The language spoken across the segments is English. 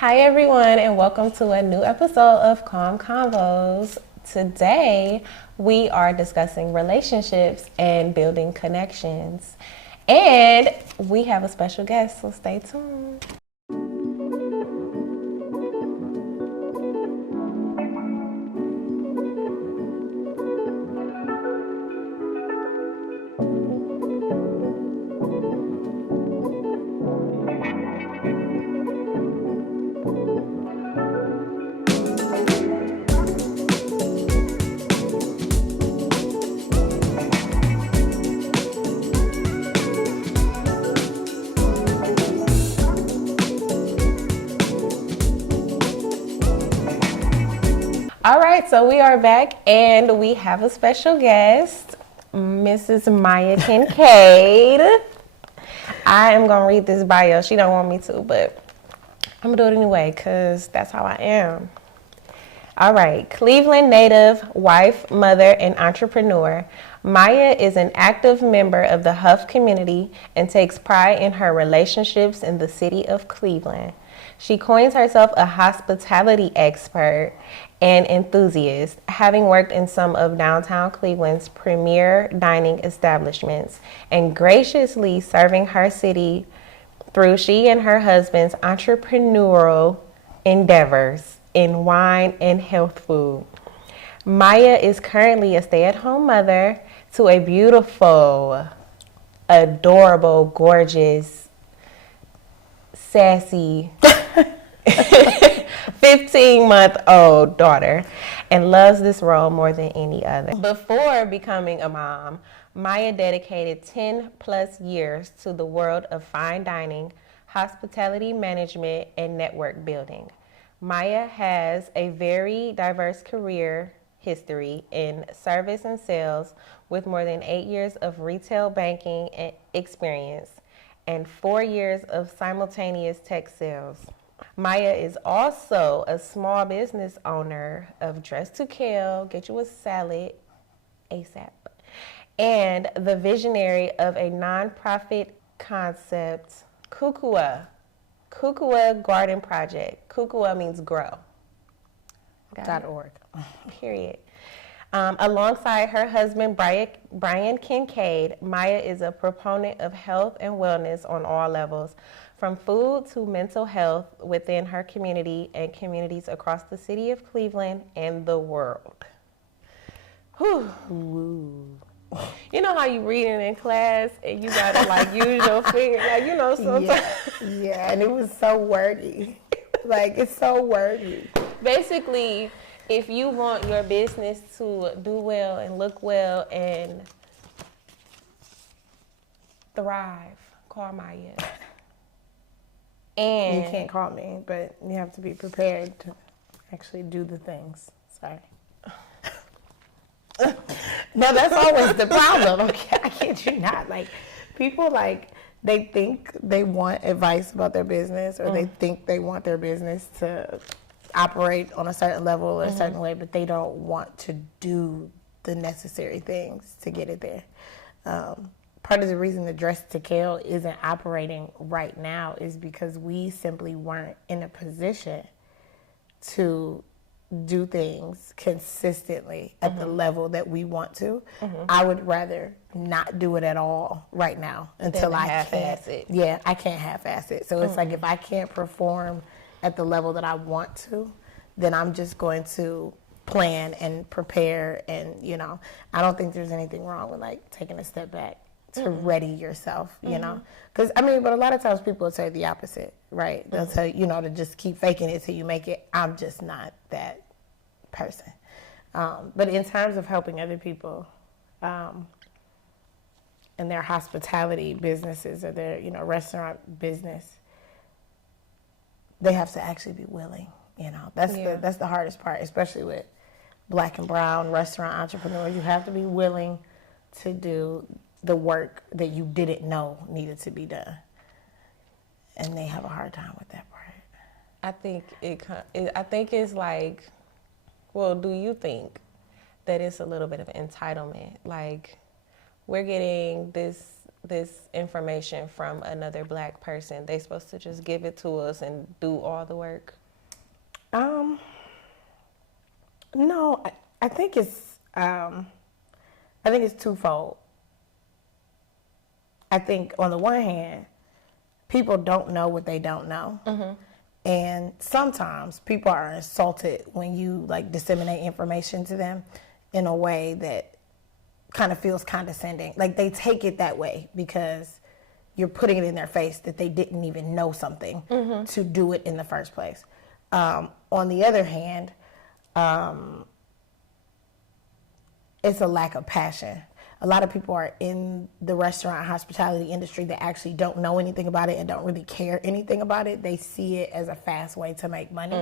Hi everyone, and welcome to a new episode of Calm Convos. Today we are discussing relationships and building connections. And we have a special guest, so stay tuned. All right, so we are back and we have a special guest, Mrs. Maya Kincaid. I am gonna read this bio. She don't want me to, but I'm gonna do it anyway because that's how I am. All right, Cleveland native, wife, mother, and entrepreneur, Maya is an active member of the Huff community and takes pride in her relationships in the city of Cleveland. She coins herself a hospitality expert and enthusiast, having worked in some of downtown Cleveland's premier dining establishments and graciously serving her city through she and her husband's entrepreneurial endeavors in wine and health food. Maya is currently a stay-at-home mother to a beautiful, adorable, gorgeous, sassy 15-month-old daughter and loves this role more than any other. Before becoming a mom, Maya dedicated 10 plus years to the world of fine dining, hospitality management, and network building. Maya has a very diverse career history in service and sales with more than 8 years of retail banking experience and 4 years of simultaneous tech sales. Maya is also a small business owner of Dress to Kill, Get You a Salad ASAP, and the visionary of a nonprofit concept, Kukua Garden Project. Kukua means grow. .org. Period. Alongside her husband, Brian Kincaid, Maya is a proponent of health and wellness on all levels, from food to mental health within her community and communities across the city of Cleveland and the world. Whew. Ooh. You know how you reading in class and you gotta like use your finger, like sometimes. Yeah, and it was so wordy. Like, it's so wordy. Basically, if you want your business to do well and look well and thrive, call Maya. And you can't call me, but you have to be prepared to actually do the things. Sorry. No, that's always the problem. Okay, I kid you not. Like, people, like, they think they want advice about their business, or they think they want their business to operate on a certain level or a certain way, but they don't want to do the necessary things to get it there. Part of the reason the Dress to Kill isn't operating right now is because we simply weren't in a position to do things consistently at the level that we want to. I would rather not do it at all right now until I can't. Yeah, I can't half-ass it. So it's like, if I can't perform at the level that I want to, then I'm just going to plan and prepare. And, I don't think there's anything wrong with like taking a step back to ready yourself, because but a lot of times people will say the opposite, right? They'll tell you, to just keep faking it till you make it. I'm just not that person. But in terms of helping other people in their hospitality businesses or their, restaurant business, they have to actually be willing. That's the hardest part, especially with Black and brown restaurant entrepreneurs. You have to be willing to do the work that you didn't know needed to be done, and they have a hard time with that part. I think it's like, well, do you think that it's a little bit of entitlement? Like, we're getting this this information from another Black person? They supposed to just give it to us and do all the work? No, I think it's twofold. I think on the one hand, people don't know what they don't know. And sometimes people are insulted when you like disseminate information to them in a way that kind of feels condescending. Like they take it that way because you're putting it in their face that they didn't even know something to do it in the first place. On the other hand, it's a lack of passion. A lot of people are in the restaurant hospitality industry that actually don't know anything about it and don't really care anything about it. They see it as a fast way to make money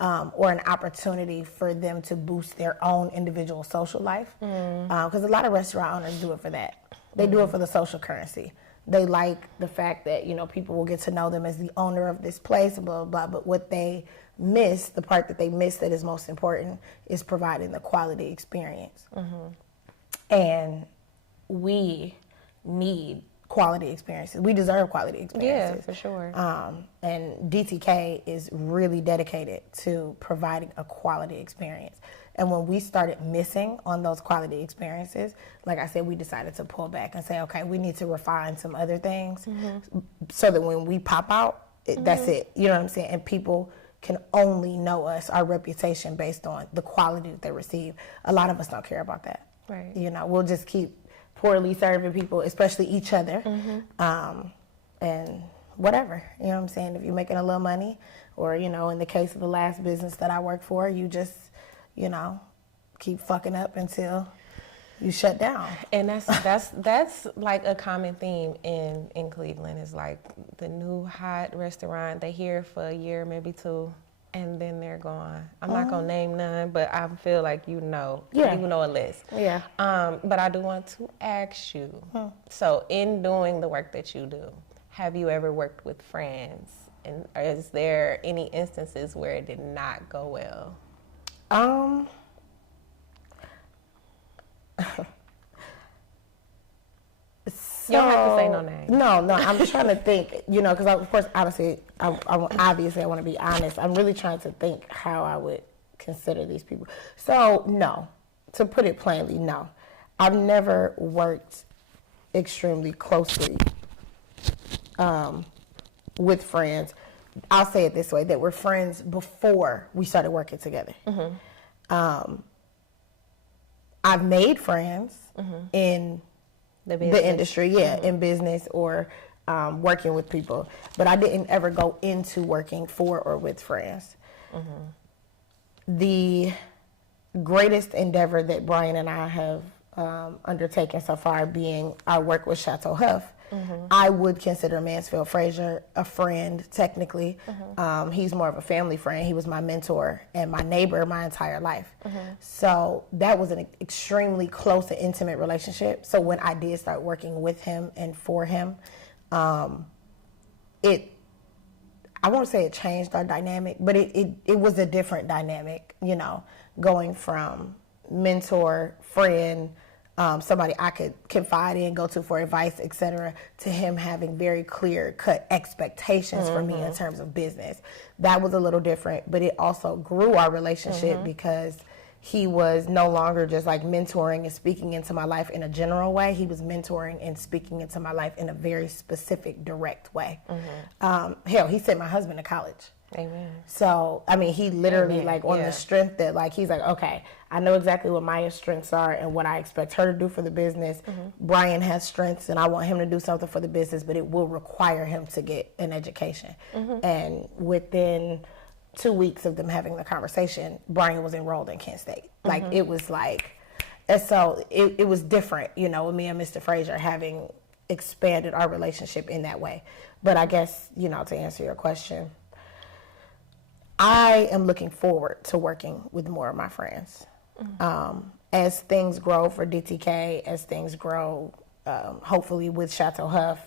or an opportunity for them to boost their own individual social life. Because a lot of restaurant owners do it for that. They do it for the social currency. They like the fact that, you know, people will get to know them as the owner of this place, blah, blah, blah. But what they miss, the part that they miss that is most important, is providing the quality experience. And we need quality experiences. We deserve quality experiences. Yeah, for sure. And DTK is really dedicated to providing a quality experience. And when we started missing on those quality experiences, like I said, we decided to pull back and say, okay, we need to refine some other things so that when we pop out, that's it. You know what I'm saying? And people can only know us, our reputation, based on the quality that they receive. A lot of us don't care about that. Right. You know, we'll just keep poorly serving people, especially each other, and whatever. You know what I'm saying? If you're making a little money, or, you know, in the case of the last business that I worked for, you just, you know, keep fucking up until you shut down. And that's like a common theme in Cleveland, is like the new hot restaurant. They here for a year, maybe two, and then they're gone. I'm not gonna name none, but I feel like you know a list. Yeah. But I do want to ask you, so in doing the work that you do, have you ever worked with friends? And is there any instances where it did not go well? You don't have to say no name. No, I'm trying to think, you know, because of course, honestly, obviously I want to be honest. I'm really trying to think how I would consider these people. So, no, to put it plainly, no. I've never worked extremely closely with friends. I'll say it this way, that we're friends before we started working together. I've made friends in the industry, in business or working with people, but I didn't ever go into working for or with friends. The greatest endeavor that Brian and I have undertaken so far being our work with Chateau Huff, I would consider Mansfield Frazier a friend, technically. He's more of a family friend. He was my mentor and my neighbor my entire life. So that was an extremely close and intimate relationship. So when I did start working with him and for him, I won't say it changed our dynamic, but it was a different dynamic, you know, going from mentor, friend, somebody I could confide in, go to for advice, etc., to him having very clear-cut expectations for me in terms of business. That was a little different, but it also grew our relationship because he was no longer just like mentoring and speaking into my life in a general way. He was mentoring and speaking into my life in a very specific, direct way. Hell, he sent my husband to college. Amen. So, I mean, he literally, like, on the strength that, like, he's like, okay, I know exactly what Maya's strengths are and what I expect her to do for the business. Brian has strengths, and I want him to do something for the business, but it will require him to get an education. And within 2 weeks of them having the conversation, Brian was enrolled in Kent State. Like, it was like, and so it was different, you know, with me and Mr. Frazier having expanded our relationship in that way. But I guess, you know, to answer your question, I am looking forward to working with more of my friends. As things grow for DTK, as things grow, hopefully with Chateau Huff,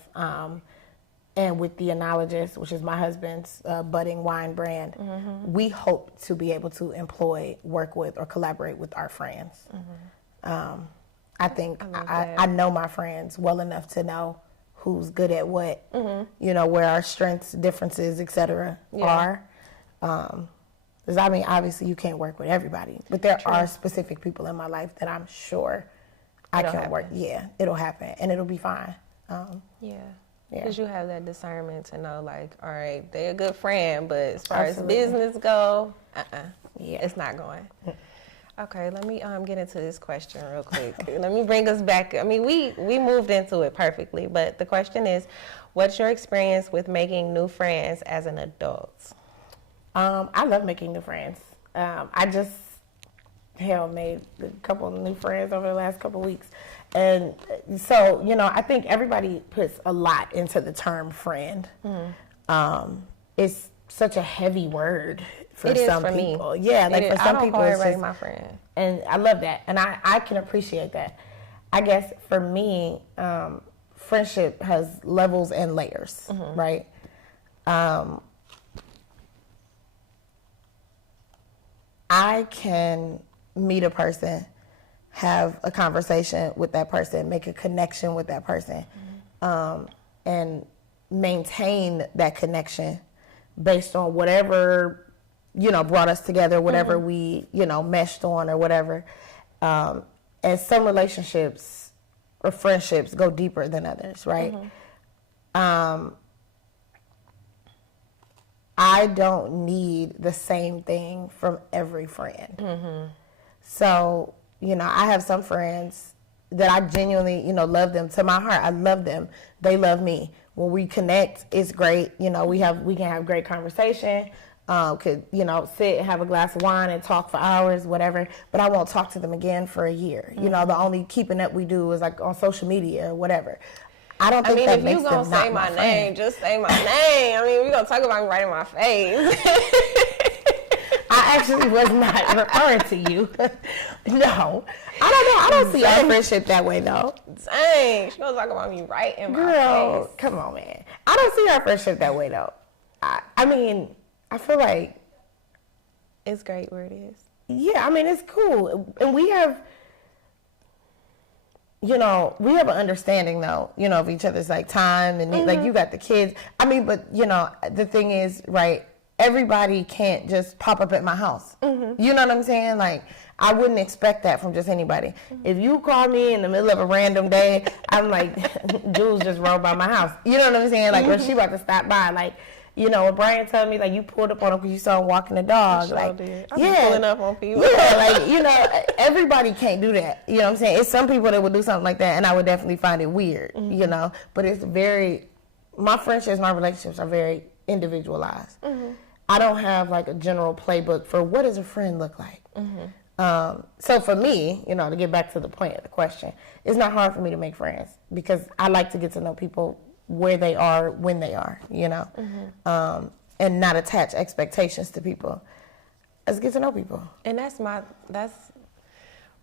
and with The Enologist, which is my husband's budding wine brand, we hope to be able to employ, work with, or collaborate with our friends. I think I know my friends well enough to know who's good at what, you know, where our strengths, differences, etc. are. Because I mean, obviously you can't work with everybody, but there are specific people in my life that I'm sure I can work. Yeah, it'll happen and it'll be fine. Because you have that discernment to know, like, all right, they're a good friend, but as far as business go, it's not going. Okay, let me get into this question real quick. Let me bring us back. I mean, we moved into it perfectly, but the question is, what's your experience with making new friends as an adult? I love making new friends. I just made a couple of new friends over the last couple of weeks. And so, you know, I think everybody puts a lot into the term friend. It's such a heavy word for some people. Me. Yeah, like for some people, it's just my friend. And I love that, and I can appreciate that. I guess for me, friendship has levels and layers, right? I can meet a person, have a conversation with that person, make a connection with that person, and maintain that connection based on whatever, you know, brought us together, whatever we, you know, meshed on or whatever. And some relationships or friendships go deeper than others, right? I don't need the same thing from every friend. So, you know, I have some friends that I genuinely, you know, love them to my heart. I love them. They love me. When we connect, it's great. You know, we can have great conversation. Could, you know, sit and have a glass of wine and talk for hours, whatever. But I won't talk to them again for a year. You know, the only keeping up we do is like on social media or whatever. I don't think that makes them not my friend. I mean, if you gonna say my name, just say my name. I mean, we gonna talk about me right in my face. I actually was not referring to you. No. I don't know. I don't see our friendship that way, though. Dang. She gonna talk about me right in my face. Girl, come on, man. I don't see our friendship that way, though. I mean, I feel like it's great where it is. Yeah, I mean, it's cool. And we have, you know, we have an understanding, though, you know, of each other's, like, time. And, like, you got the kids. I mean, but, you know, the thing is, right, everybody can't just pop up at my house. You know what I'm saying? Like, I wouldn't expect that from just anybody. If you call me in the middle of a random day, I'm like, Jules just rode by my house. You know what I'm saying? Like, or she about to stop by. Like, you know, when Brian told me, like, you pulled up on him because you saw him walking the dog. Like, I'm pulling up on people. Yeah, like, you know, everybody can't do that. You know what I'm saying? It's some people that would do something like that, and I would definitely find it weird, you know? But it's my friendships, my relationships are very individualized. I don't have, like, a general playbook for what does a friend look like. So for me, you know, to get back to the point of the question, it's not hard for me to make friends because I like to get to know people where they are, when they are, you know, and not attach expectations to people. Let's get to know people. And that's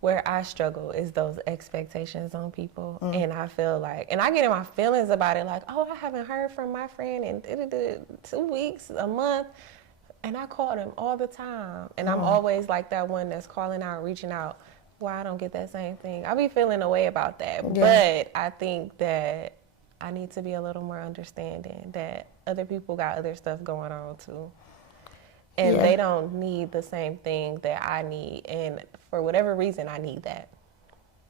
where I struggle, is those expectations on people. And I feel like, and I get in my feelings about it, like, oh, I haven't heard from my friend in 2 weeks, a month. And I call them all the time. And I'm always like that one that's calling out, reaching out. Why I don't get that same thing? I be feeling a way about that. Yeah. But I think that I need to be a little more understanding that other people got other stuff going on too. And they don't need the same thing that I need. And for whatever reason, I need that.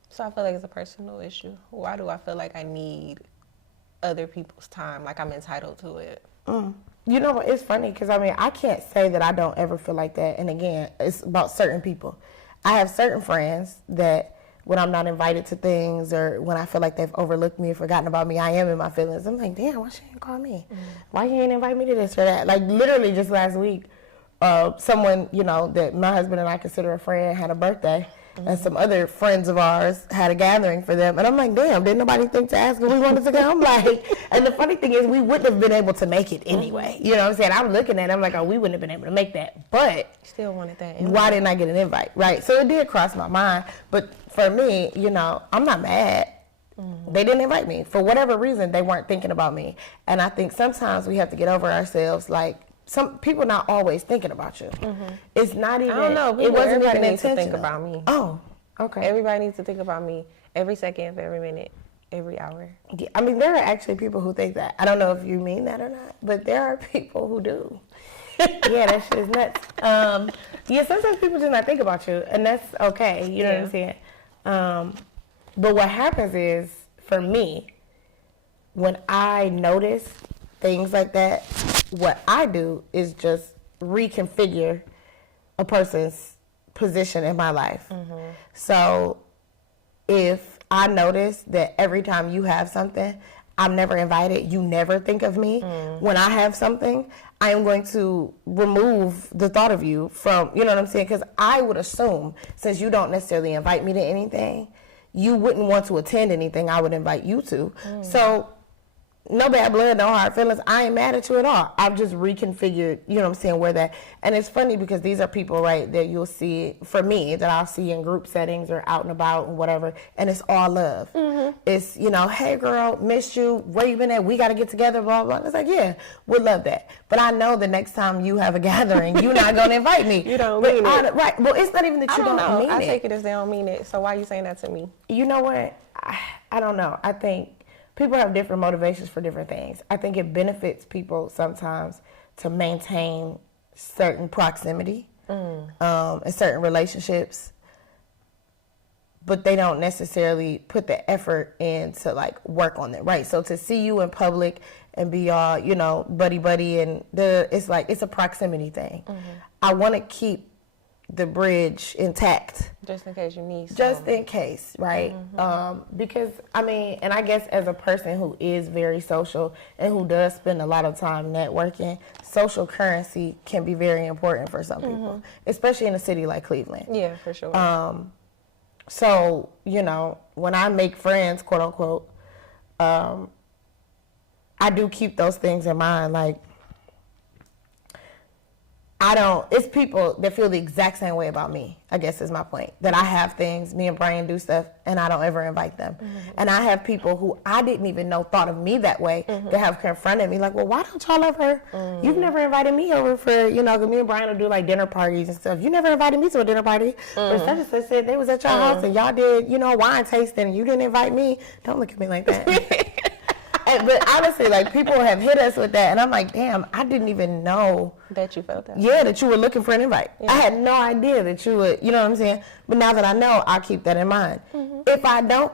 So I feel like it's a personal issue. Why do I feel like I need other people's time, like I'm entitled to it? You know, it's funny because, I mean, I can't say that I don't ever feel like that. And again, it's about certain people. I have certain friends that when I'm not invited to things or when I feel like they've overlooked me or forgotten about me, I am in my feelings. I'm like, damn, why she didn't call me? Why you ain't invite me to this or that? Like, literally just last week, someone, you know, that my husband and I consider a friend had a birthday. And some other friends of ours had a gathering for them. And I'm like, damn, didn't nobody think to ask if we wanted to come? Like, and the funny thing is we wouldn't have been able to make it anyway. You know what I'm saying? I'm looking at it, I'm like, oh, we wouldn't have been able to make that. But still wanted that invite. Why didn't I get an invite? Right. So it did cross my mind. But for me, you know, I'm not mad. They didn't invite me. For whatever reason, they weren't thinking about me. And I think sometimes we have to get over ourselves, like, some people not always thinking about you. It's not even. I don't know. It wasn't everybody even needs to think about me. Oh, okay. Everybody needs to think about me every second of every minute. every hour. Yeah, I mean, there are actually people who think that. I don't know if you mean that or not, but there are people who do. Yeah, that shit is nuts. Yeah, sometimes people just not think about you, and that's okay. You know what I'm saying? But what happens is, for me, when I notice things like that, what I do is just reconfigure a person's position in my life. So if I notice that every time you have something, I'm never invited, you never think of me. When I have something, I am going to remove the thought of you from, you know what I'm saying? Because I would assume, since you don't necessarily invite me to anything, you wouldn't want to attend anything I would invite you to. So no bad blood, no hard feelings. I ain't mad at you at all. I've just reconfigured, you know what I'm saying, where that. And it's funny because these are people, right, that you'll see, for me, that I'll see in group settings or out and about and whatever, and it's all love. It's, you know, hey girl, missed you, where you been at, we got to get together, blah, blah. It's like, yeah, would love that. But I know the next time you have a gathering, you're not going to invite me. You don't mean it. Right, well, it's not even that you don't mean it. I take it as they don't mean it, so why are you saying that to me? You know what? I don't know. I think people have different motivations for different things. I think it benefits people sometimes to maintain certain proximity in certain relationships, but they don't necessarily put the effort in to like work on it, right? So to see you in public and be all, you know, buddy, and it's like, it's a proximity thing. I want to keep the bridge intact. Just in case you need some. Just in case, right? Because, I mean, and I guess as a person who is very social and who does spend a lot of time networking, social currency can be very important for some people, especially in a city like Cleveland. Yeah, for sure. So, you know, when I make friends, quote unquote, I do keep those things in mind. Like, it's people that feel the exact same way about me, I guess is my point. That I have things, me and Brian do stuff, and I don't ever invite them. And I have people who I didn't even know thought of me that way that have confronted me like, well, why don't y'all ever, you've never invited me over for, you know, 'cause me and Brian will do like dinner parties and stuff. You never invited me to a dinner party. Or such and such said they was at your house and y'all did, you know, wine tasting and you didn't invite me. Don't look at me like that. But honestly, like, people have hit us with that, and I'm like, damn, I didn't even know that you felt that. Yeah, that you were looking for an invite. Yeah. I had no idea that you would, you know what I'm saying? But now that I know, I'll keep that in mind. If I don't,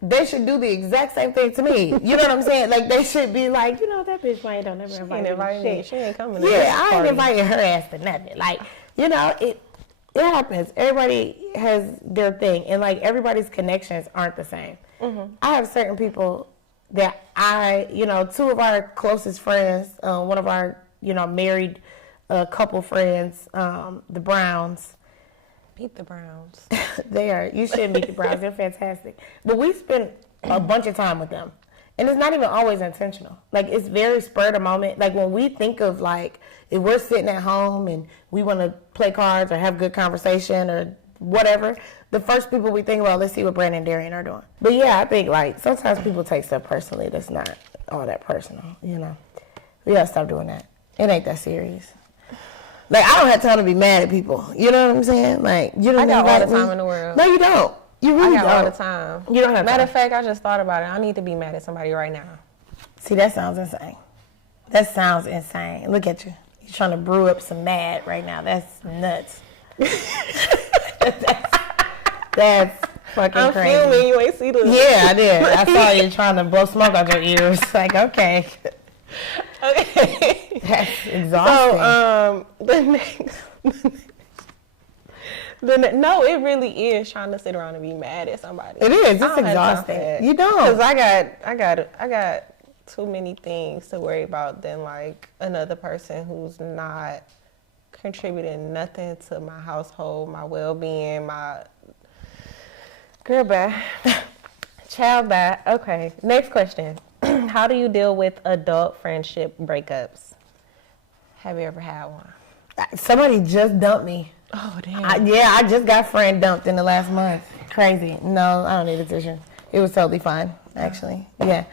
they should do the exact same thing to me. You know what I'm saying? Like, they should be like, you know, that bitch Maya don't ever invite me. She ain't coming. Yeah, I ain't inviting her ass to nothing. Like, you know, it happens. Everybody has their thing, and like, everybody's connections aren't the same. I have certain people that you know, two of our closest friends, one of our, you know, married couple friends, the Browns. Meet the Browns. You should meet the Browns. They're fantastic. But we spend a bunch of time with them. And it's not even always intentional. Like, it's very spur of the moment. Like, when we think of, like, if we're sitting at home and we want to play cards or have good conversation or whatever, the first people we think about, let's see what Brandon and Darian are doing. But yeah, I think like sometimes people take stuff personally that's not all that personal, you know. We gotta stop doing that. It ain't that serious. Like, I don't have time to be mad at people. You know what I'm saying? Like, you don't. I got all the time in the world. No, you don't. You really don't. I got all the time. You don't have Matter time. of fact, I just thought about it. I need to be mad at somebody right now. See, that sounds insane. That sounds insane. Look at you. You're trying to brew up some mad right now. That's nuts. That's fucking crazy. I'm feeling you ain't see the. Yeah, I did. I saw you trying to blow smoke out your ears. Like, okay. Okay. That's exhausting. So, no, it really is trying to sit around and be mad at somebody. It is. It's exhausting. You don't. Because I got too many things to worry about than like another person who's not contributing nothing to my household, my well-being, my girl bye, child bye. Okay, next question. How do you deal with adult friendship breakups? Have you ever had one? Somebody just dumped me. Oh, damn. I just got friend dumped in the last month. Crazy. No, I don't need a tissue. It was totally fine, actually. Yeah.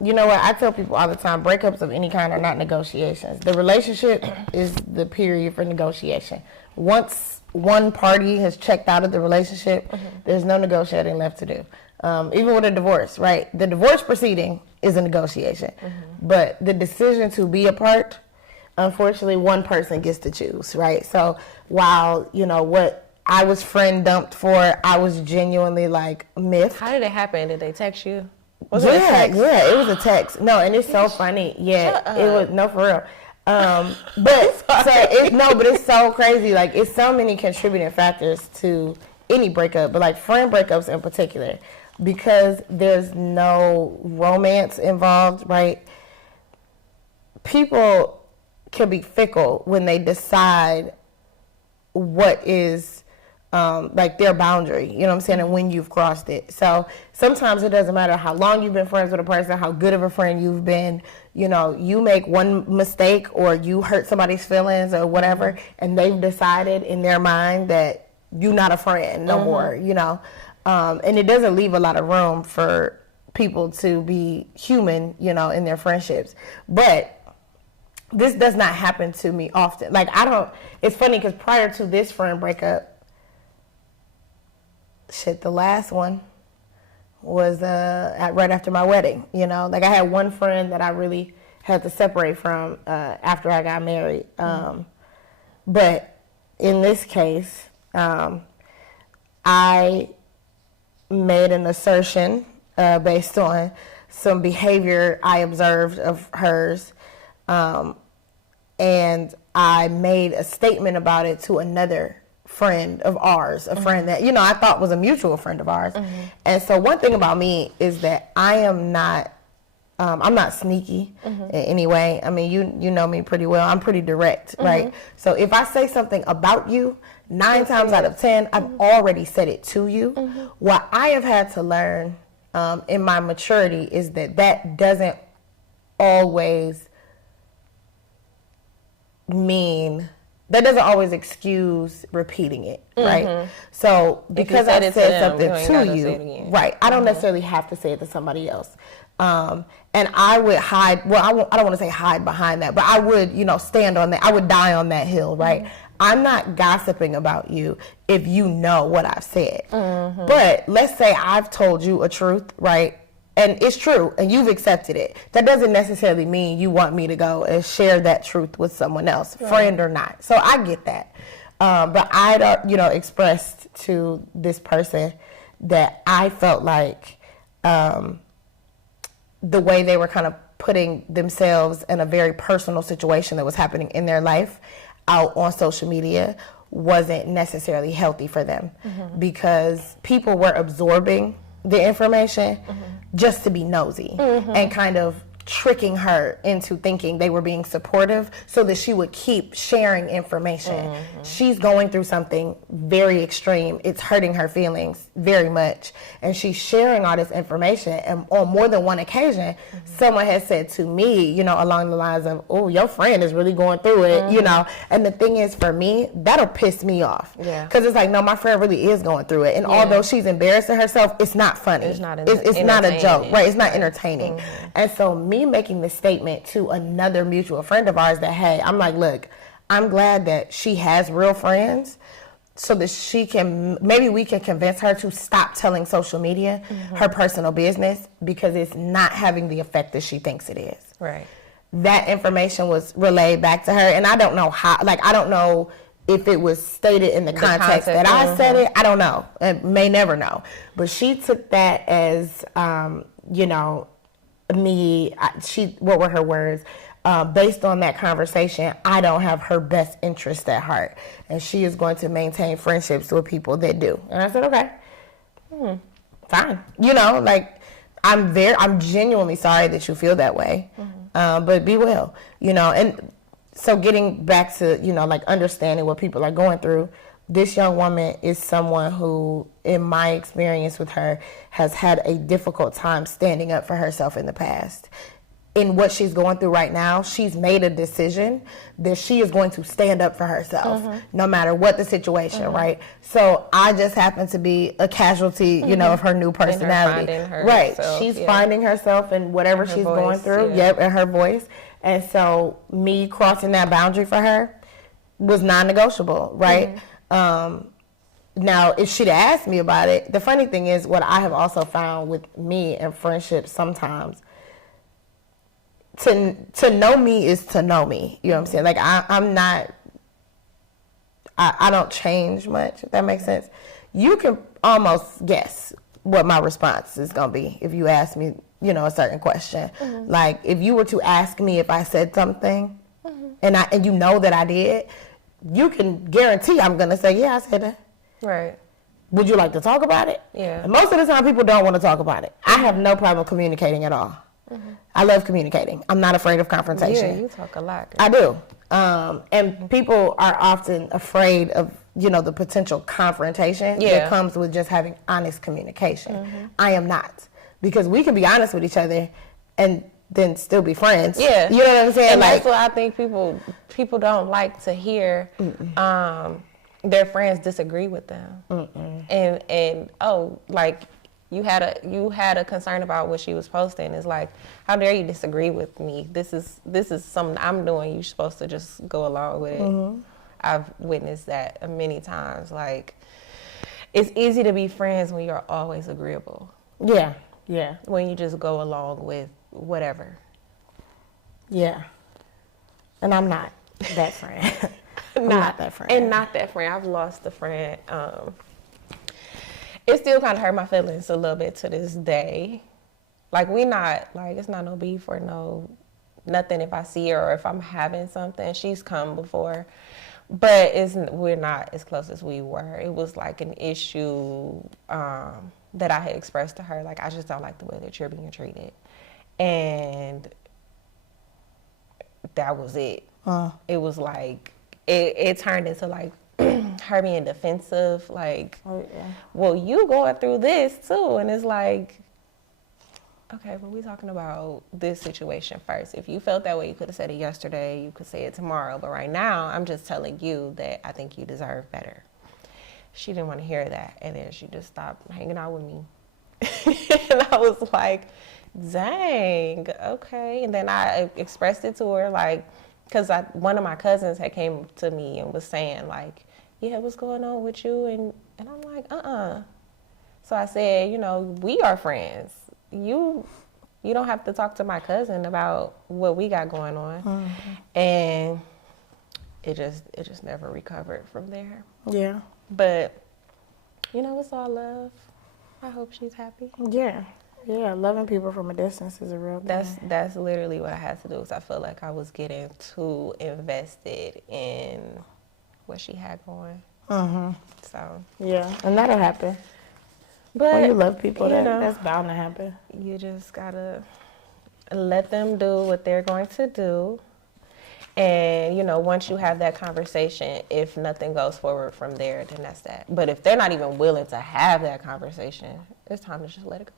You know what? I tell people all the time, breakups of any kind are not negotiations. The relationship is the period for negotiation. Once one party has checked out of the relationship, there's no negotiating left to do. even with a divorce, right? The divorce proceeding is a negotiation. But the decision to be apart, unfortunately, one person gets to choose, right? So while, you know, what I was friend dumped for, I was genuinely like miffed. How did it happen? Did they text you? Was it a text? Yeah, it was a text. No, and it's so funny. Yeah, it was, no, for real. But it's so crazy. Like, it's so many contributing factors to any breakup, but like friend breakups in particular, because there's no romance involved, right? People can be fickle when they decide what is like their boundary, you know what I'm saying, and when you've crossed it. So sometimes it doesn't matter how long you've been friends with a person, how good of a friend you've been, you know, you make one mistake or you hurt somebody's feelings or whatever, and they've decided in their mind that you're not a friend no more, you know. And it doesn't leave a lot of room for people to be human, you know, in their friendships. But this does not happen to me often. Like, it's funny because prior to this friend breakup, the last one was right after my wedding, you know. Like, I had one friend that I really had to separate from after I got married. But in this case, I made an assertion based on some behavior I observed of hers, and I made a statement about it to another friend of ours, a friend that, you know, I thought was a mutual friend of ours. And so one thing about me is that I am not, I'm not sneaky in any way. I mean, you know me pretty well. I'm pretty direct, right? So if I say something about you, 9 times out of 10, I've already said it to you. What I have had to learn in my maturity is that doesn't always excuse repeating it, right? So because I said something to you, right, I don't necessarily have to say it to somebody else. And I would hide, well, I don't want to say hide behind that, but I would, you know, stand on that. I would die on that hill, right? I'm not gossiping about you if you know what I've said. But let's say I've told you a truth, right? And it's true, and you've accepted it. That doesn't necessarily mean you want me to go and share that truth with someone else, friend or not. So I get that. But I, you know, expressed to this person that I felt like the way they were kind of putting themselves in a very personal situation that was happening in their life out on social media wasn't necessarily healthy for them, because people were absorbing the information just to be nosy and kind of tricking her into thinking they were being supportive so that she would keep sharing information. She's going through something very extreme. It's hurting her feelings very much. And she's sharing all this information. And on more than one occasion, someone has said to me, you know, along the lines of, oh, your friend is really going through it, you know. And the thing is, for me, that'll piss me off. Because it's like, no, my friend really is going through it. And although she's embarrassing herself, it's not funny. It's not a joke, right? It's not entertaining. And so me making the statement to another mutual friend of ours that, hey, I'm like, look, I'm glad that she has real friends so that she can, maybe we can convince her to stop telling social media her personal business, because it's not having the effect that she thinks it is. Right. That information was relayed back to her, and I don't know how, like, I don't know if it was stated in the context that I said it. I don't know. I may never know. But she took that as, you know, what were her words? Based on that conversation, I don't have her best interest at heart, and she is going to maintain friendships with people that do. And I said, okay, fine. You know, like, I'm genuinely sorry that you feel that way, but be well. You know, and so getting back to, you know, like, understanding what people are going through. This young woman is someone who, in my experience with her, has had a difficult time standing up for herself in the past. In what she's going through right now, she's made a decision that she is going to stand up for herself, no matter what the situation, right? So I just happen to be a casualty, you know, of her new personality. Right. She's finding herself in whatever she's going through, and her voice. And so me crossing that boundary for her was non-negotiable, right? Now, if she'd asked me about it, the funny thing is what I have also found with me and friendships sometimes, to know me is to know me. You know what I'm saying? Like, I'm not, I don't change much, if that makes sense. You can almost guess what my response is going to be if you ask me, you know, a certain question. Mm-hmm. Like, if you were to ask me if I said something, mm-hmm. and you know that I did, you can guarantee I'm going to say, yeah, I said that. Right. Would you like to talk about it? Yeah. And most of the time, people don't want to talk about it. I have no problem communicating at all. Mm-hmm. I love communicating. I'm not afraid of confrontation. Yeah, you talk a lot. Girl. I do. And people are often afraid of, you know, the potential confrontation that comes with just having honest communication. Mm-hmm. I am not. Because we can be honest with each other and then still be friends. Yeah. You know what I'm saying? And that's what I think people don't like to hear. Their friends disagree with them. Mm-mm. And like you had a concern about what she was posting. It's like, how dare you disagree with me? This is something I'm doing. You're supposed to just go along with it. Mm-hmm. I've witnessed that many times. Like, it's easy to be friends when you're always agreeable. Yeah, yeah. When you just go along with whatever. Yeah. And I'm not that friend. Not that friend. And not that friend. I've lost a friend. It still kind of hurt my feelings a little bit to this day. Like, it's not no beef or nothing if I see her or if I'm having something. She's come before. But we're not as close as we were. It was like an issue that I had expressed to her. Like, I just don't like the way that you're being treated. And that was it. It was like, it turned into like her being defensive. Like, well, you going through this too. And it's like, okay, but we talking about this situation first. If you felt that way, you could have said it yesterday. You could say it tomorrow. But right now, I'm just telling you that I think you deserve better. She didn't want to hear that. And then she just stopped hanging out with me. And I was like, dang, okay. And then I expressed it to her, like, because one of my cousins had came to me and was saying, like, yeah, what's going on with you? And I'm like, So I said, you know, we are friends. You don't have to talk to my cousin about what we got going on. Mm-hmm. And it just never recovered from there. Yeah. But, you know, it's all love. I hope she's happy. Yeah. Yeah, loving people from a distance is a real thing. That's literally what I had to do, because I felt like I was getting too invested in what she had going. Mm-hmm. So. Yeah, and that'll happen. But when you love people, that's bound to happen. You just gotta let them do what they're going to do. And, you know, once you have that conversation, if nothing goes forward from there, then that's that. But if they're not even willing to have that conversation, it's time to just let it go.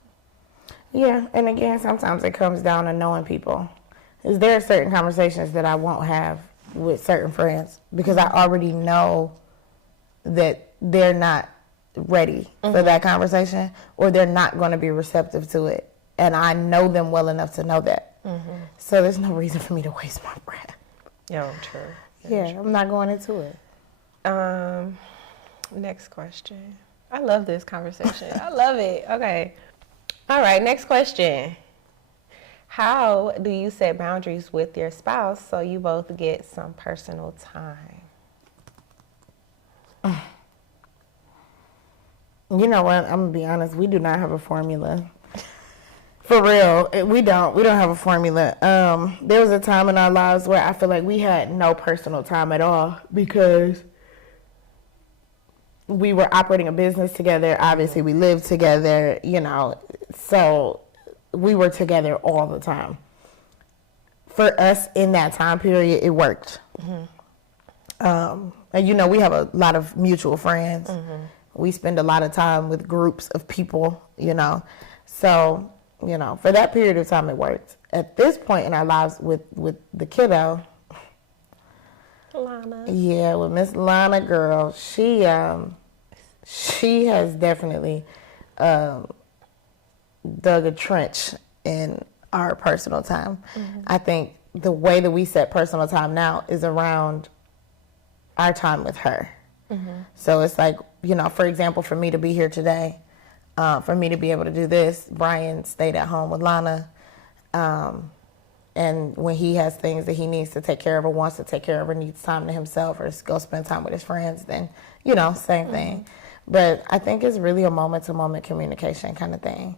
Yeah, and again, sometimes it comes down to knowing people. Is there certain conversations that I won't have with certain friends because I already know that they're not ready for that conversation, or they're not going to be receptive to it. And I know them well enough to know that. Mm-hmm. So there's no reason for me to waste my breath. Yeah, true. Yeah, I'm not going into it. Next question. I love this conversation. I love it. Okay. All right, next question. How do you set boundaries with your spouse so you both get some personal time? You know what? I'm going to be honest. We do not have a formula. For real. We don't have a formula. There was a time in our lives where I feel like we had no personal time at all because we were operating a business together. Obviously, we lived together, you know, so we were together all the time. For us in that time period, it worked. Mm-hmm. And, you know, we have a lot of mutual friends. Mm-hmm. We spend a lot of time with groups of people, you know. So, you know, for that period of time, it worked. At this point in our lives with the kiddo, Lana. Yeah, with Miss Lana, girl, she has definitely dug a trench in our personal time. Mm-hmm. I think the way that we set personal time now is around our time with her. So it's like, you know, for example, for me to be here today, for me to be able to do this, Brian stayed at home with Lana. And when he has things that he needs to take care of or wants to take care of or needs time to himself or go spend time with his friends, then, you know, same thing. But I think it's really a moment-to-moment communication kind of thing.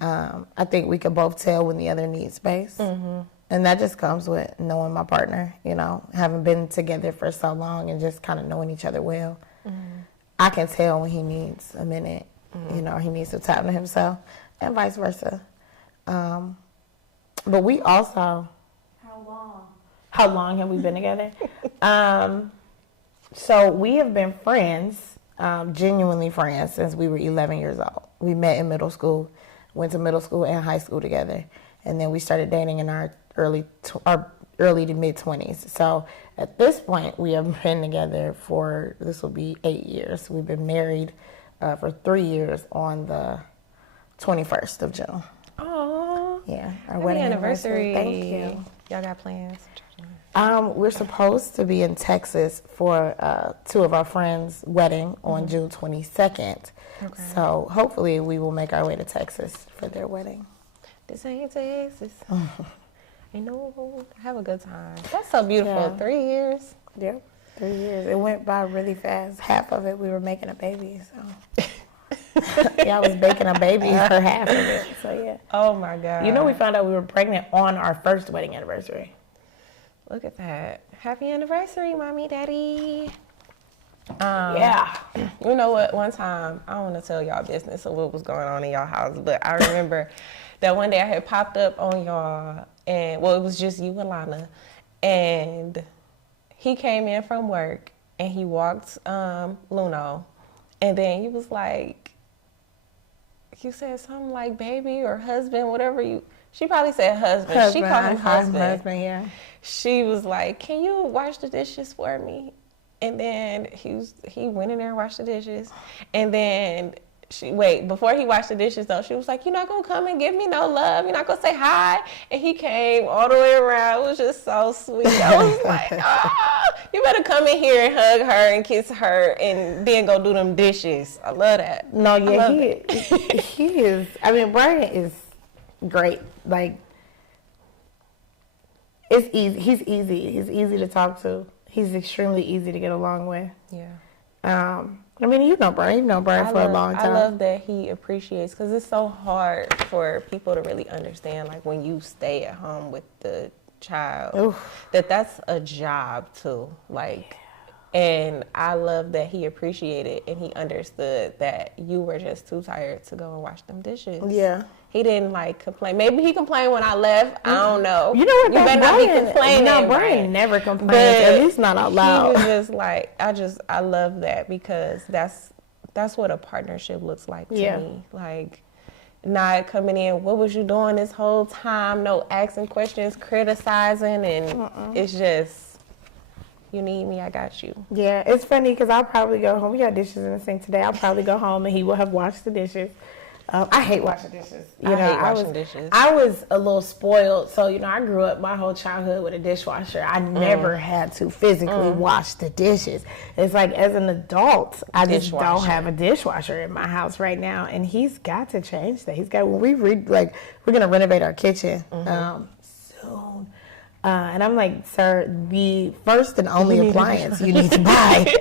I think we could both tell when the other needs space. And that just comes with knowing my partner, you know, having been together for so long and just kind of knowing each other well. I can tell when he needs a minute, you know, he needs some time to himself, and vice versa. But we also... How long have we been together? So we have been friends, genuinely friends, since we were 11 years old. We met in middle school, went to middle school and high school together, and then we started dating in our early to mid-20s. So at this point, we have been together for, this will be 8 years. We've been married for 3 years on the 21st of June. Oh, yeah, our happy wedding anniversary. Thank you. Y'all got plans? We're supposed to be in Texas for 2 of our friends' wedding on June 22nd. Okay. So hopefully we will make our way to Texas for their wedding. This ain't Texas. I know. Have a good time. That's so beautiful. Yeah. 3 years. Yeah, 3 years. It went by really fast. Half of it we were making a baby. So yeah, I was baking a baby for half of it. So yeah. Oh my God. You know, we found out we were pregnant on our first wedding anniversary. Look at that. Happy anniversary, mommy, daddy. Yeah. You know what? One time, I don't want to tell y'all business of what was going on in y'all house, but I remember that one day I had popped up on y'all, and well, it was just you and Lana, and he came in from work, and he walked Luno, and then he was like, you said something like baby or husband, whatever you... She probably said husband. She called him husband. Yeah. She was like, can you wash the dishes for me? And then he went in there and washed the dishes. And then before he washed the dishes though, she was like, you're not gonna come and give me no love. You're not gonna say hi. And he came all the way around. It was just so sweet. I was like, you better come in here and hug her and kiss her and then go do them dishes. I love that. No, yeah, he is. I mean, Brian is great. Like, it's easy. He's easy. He's easy to talk to. He's extremely easy to get along with. Yeah. I mean, you know Brian. You've known Brian for a long time. I love that he appreciates, because it's so hard for people to really understand, like, when you stay at home with the child, that's a job too. Like, and I love that he appreciated and he understood that you were just too tired to go and wash them dishes. Yeah. He didn't like complain. Maybe he complained when I left. I don't know. You know what? You better not be complaining. No, Brian never complains. At least not out loud. He was just like, I love that, because that's what a partnership looks like to me. Like, not coming in, what was you doing this whole time? No asking questions, criticizing, and it's just, you need me, I got you. Yeah, it's funny because I'll probably go home. We got dishes in the sink today. I'll probably go home and he will have washed the dishes. I hate washing dishes. I hate washing dishes. I was a little spoiled. So, you know, I grew up my whole childhood with a dishwasher. I never had to physically wash the dishes. It's like, as an adult, I just don't have a dishwasher in my house right now. And he's got to change that. He's got, we're going to renovate our kitchen soon. And I'm like, sir, the first and only appliance you need to buy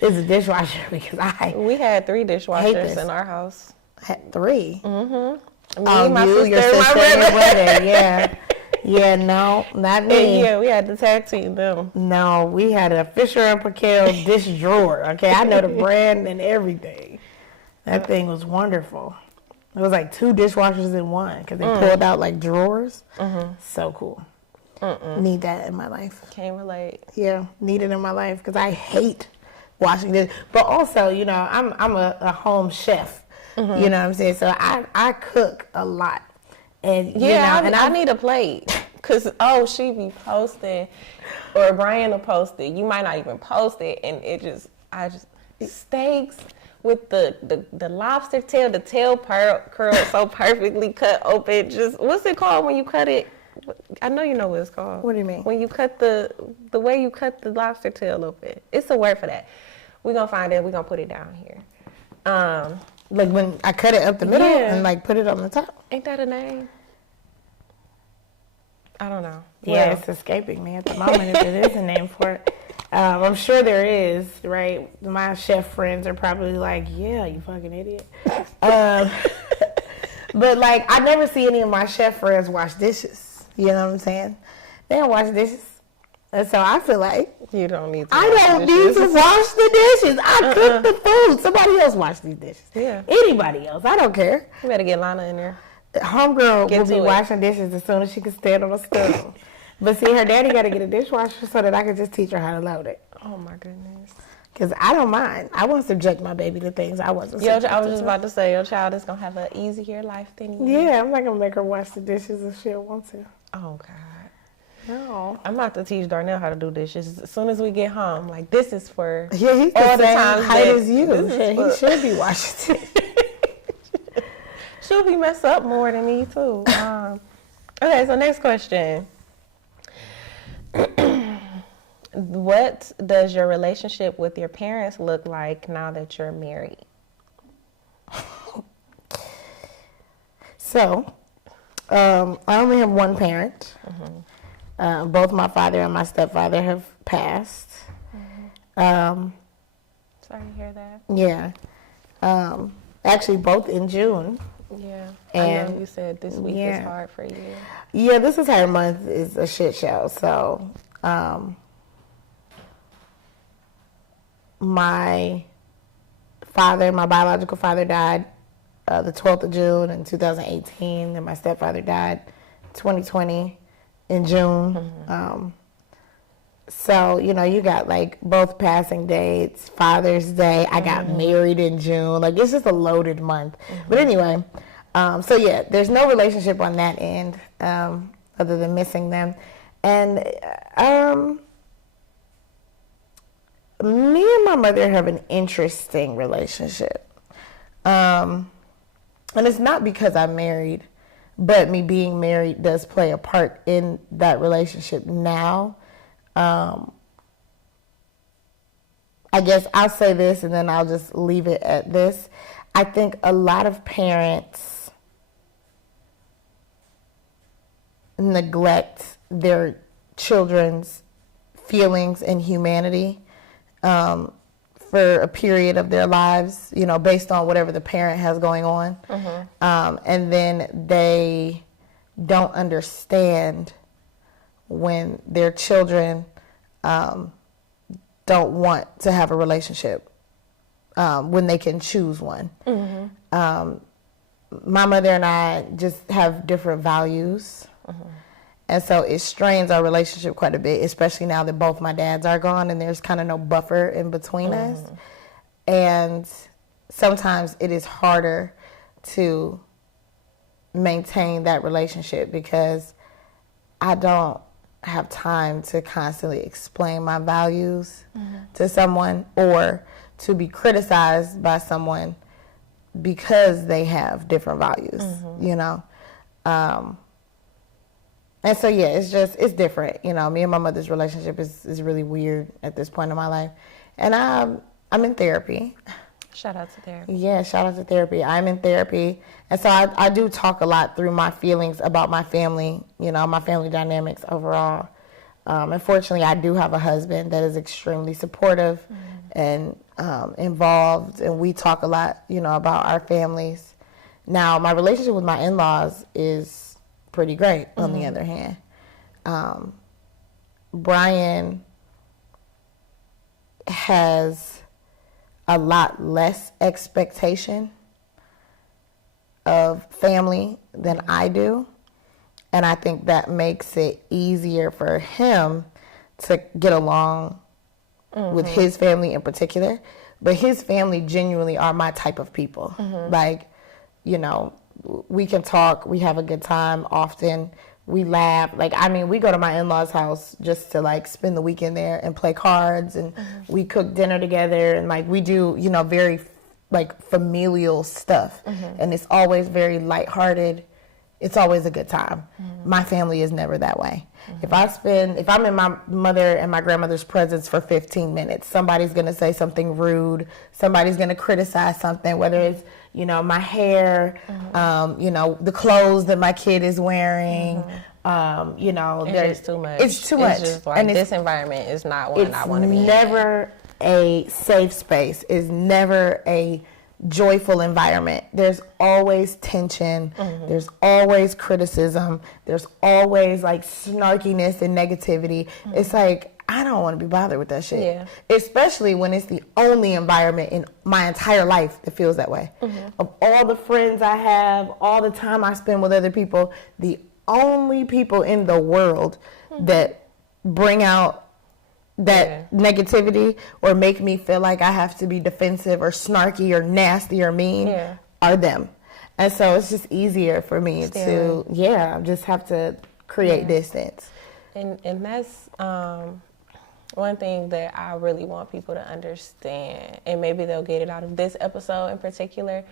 is a dishwasher, because we had 3 dishwashers in our house. Had 3? Mm-hmm. Me, my sister, your sister, and your brother. Yeah. Yeah, no, not me. Yeah, we had to tag team them. No, we had a Fisher and Paykel dish drawer. Okay, I know the brand and everything. That thing was wonderful. It was like 2 dishwashers in one, because they pulled out like drawers. So cool. Need that in my life. Can't relate. Yeah, need it in my life, because I hate washing dishes. But also, you know, I'm a home chef. You know what I'm saying? So I cook a lot. And yeah, you know, I need a plate. Because, she be posting, or Brian will post it. You might not even post it. And steaks with the lobster tail, the tail curled so perfectly cut open. Just, what's it called when you cut it? I know you know what it's called. What do you mean? When you cut the way you cut the lobster tail open. It's a word for that. We're going to find it. We're going to put it down here. Like when I cut it up the middle and like put it on the top. Ain't that a name? I don't know. Yeah, it's escaping me at the moment if it is a name for it. I'm sure there is, right? My chef friends are probably like, yeah, you fucking idiot. But like, I never see any of my chef friends wash dishes. You know what I'm saying? They don't wash dishes. And so I feel like you don't need to I don't need to wash the dishes. I cook the food. Somebody else wash these dishes. Yeah. Anybody else. I don't care. You better get Lana in there. Homegirl will be washing dishes as soon as she can stand on a stool. But see, her daddy got to get a dishwasher so that I can just teach her how to load it. Oh, my goodness. Because I don't mind. I won't subject my baby to things I wasn't subject to. I was just about to say, your child is going to have an easier life than you. Yeah, I'm not going to make her wash the dishes if she don't want to. Oh, God. No. I'm about to teach Darnell how to do dishes as soon as we get home. Like, this is for he's all the same height as you. He should be washing it. She'll be messed up more than me, too. Okay, so next question. What does your relationship with your parents look like now that you're married? So, I only have one parent. Mm-hmm. Both my father and my stepfather have passed. Mm-hmm. Sorry to hear that. Yeah. Actually, both in June. Yeah. And I know you said this week is hard for you. Yeah, this entire month is a shit show. So, my biological father died the 12th of June in 2018, and my stepfather died 2020 in June. Mm-hmm. So, you know, you got like both passing dates, Father's Day. I got married in June. Like, it's just a loaded month. Mm-hmm. But anyway, so yeah, there's no relationship on that end other than missing them. And me and my mother have an interesting relationship. And it's not because I'm married, but me being married does play a part in that relationship now. I guess I'll say this and then I'll just leave it at this. I think a lot of parents neglect their children's feelings and humanity for a period of their lives, you know, based on whatever the parent has going on. Mm-hmm. And then they don't understand when their children don't want to have a relationship when they can choose one. Mm-hmm. My mother and I just have different values. Mm-hmm. And so it strains our relationship quite a bit, especially now that both my dads are gone and there's kind of no buffer in between us. And sometimes it is harder to maintain that relationship because I don't have time to constantly explain my values to someone or to be criticized by someone because they have different values, you know. And so, yeah, it's different. You know, me and my mother's relationship is really weird at this point in my life. And I'm in therapy. Shout out to therapy. Yeah, shout out to therapy. I'm in therapy. And so I do talk a lot through my feelings about my family, you know, my family dynamics overall. Unfortunately, I do have a husband that is extremely supportive and involved. And we talk a lot, you know, about our families. Now, my relationship with my in-laws is pretty great, on the other hand. Brian has a lot less expectation of family than I do. And I think that makes it easier for him to get along with his family in particular. But his family genuinely are my type of people. Like, you know, we can talk, we have a good time often, we laugh. Like, I mean, we go to my in-laws' house just to, like, spend the weekend there and play cards, and we cook dinner together, and, like, we do, you know, very, like, familial stuff. And it's always very lighthearted it's always a good time. My family is never that way. If I'm in my mother and my grandmother's presence for 15 minutes, somebody's going to say something rude. Somebody's going to criticize something, whether it's, my hair, the clothes that my kid is wearing. It's too much. It's too much. It's just like, this environment is not one I want to be in. It's never a safe space. It's never a joyful environment. There's always tension. There's always criticism. There's always like snarkiness and negativity. It's like, I don't want to be bothered with that shit. Yeah. Especially when it's the only environment in my entire life that feels that way. Of all the friends I have, all the time I spend with other people, the only people in the world that bring out that negativity or make me feel like I have to be defensive or snarky or nasty or mean are them. And so it's just easier for me to just have to create distance. And that's one thing that I really want people to understand, and maybe they'll get it out of this episode in particular,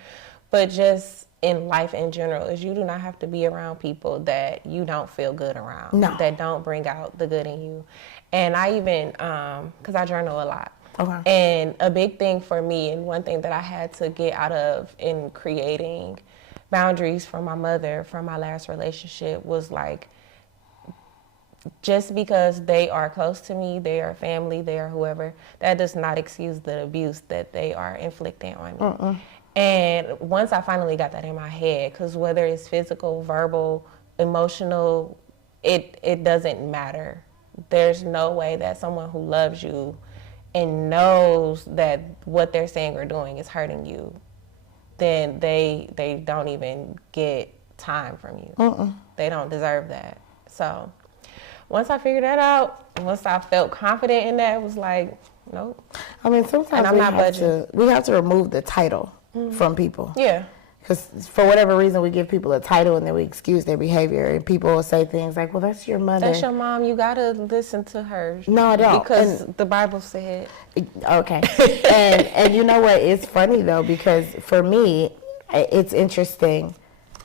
but just in life in general, is you do not have to be around people that you don't feel good around, that don't bring out the good in you. And I even, because I journal a lot. Okay. And a big thing for me, and one thing that I had to get out of in creating boundaries from my mother from my last relationship was like, just because they are close to me, they are family, they are whoever, that does not excuse the abuse that they are inflicting on me. And once I finally got that in my head, because whether it's physical, verbal, emotional, it doesn't matter. There's no way that someone who loves you and knows that what they're saying or doing is hurting you, then they don't even get time from you. They don't deserve that. So once I figured that out, once I felt confident in that, it was like, nope. I mean, sometimes we have to remove the title from people. Yeah. Because for whatever reason, we give people a title and then we excuse their behavior. And people will say things like, well, that's your mother. That's your mom. You got to listen to her. No, I don't. Because the Bible said. Okay. and you know what? It's funny, though, because for me, it's interesting.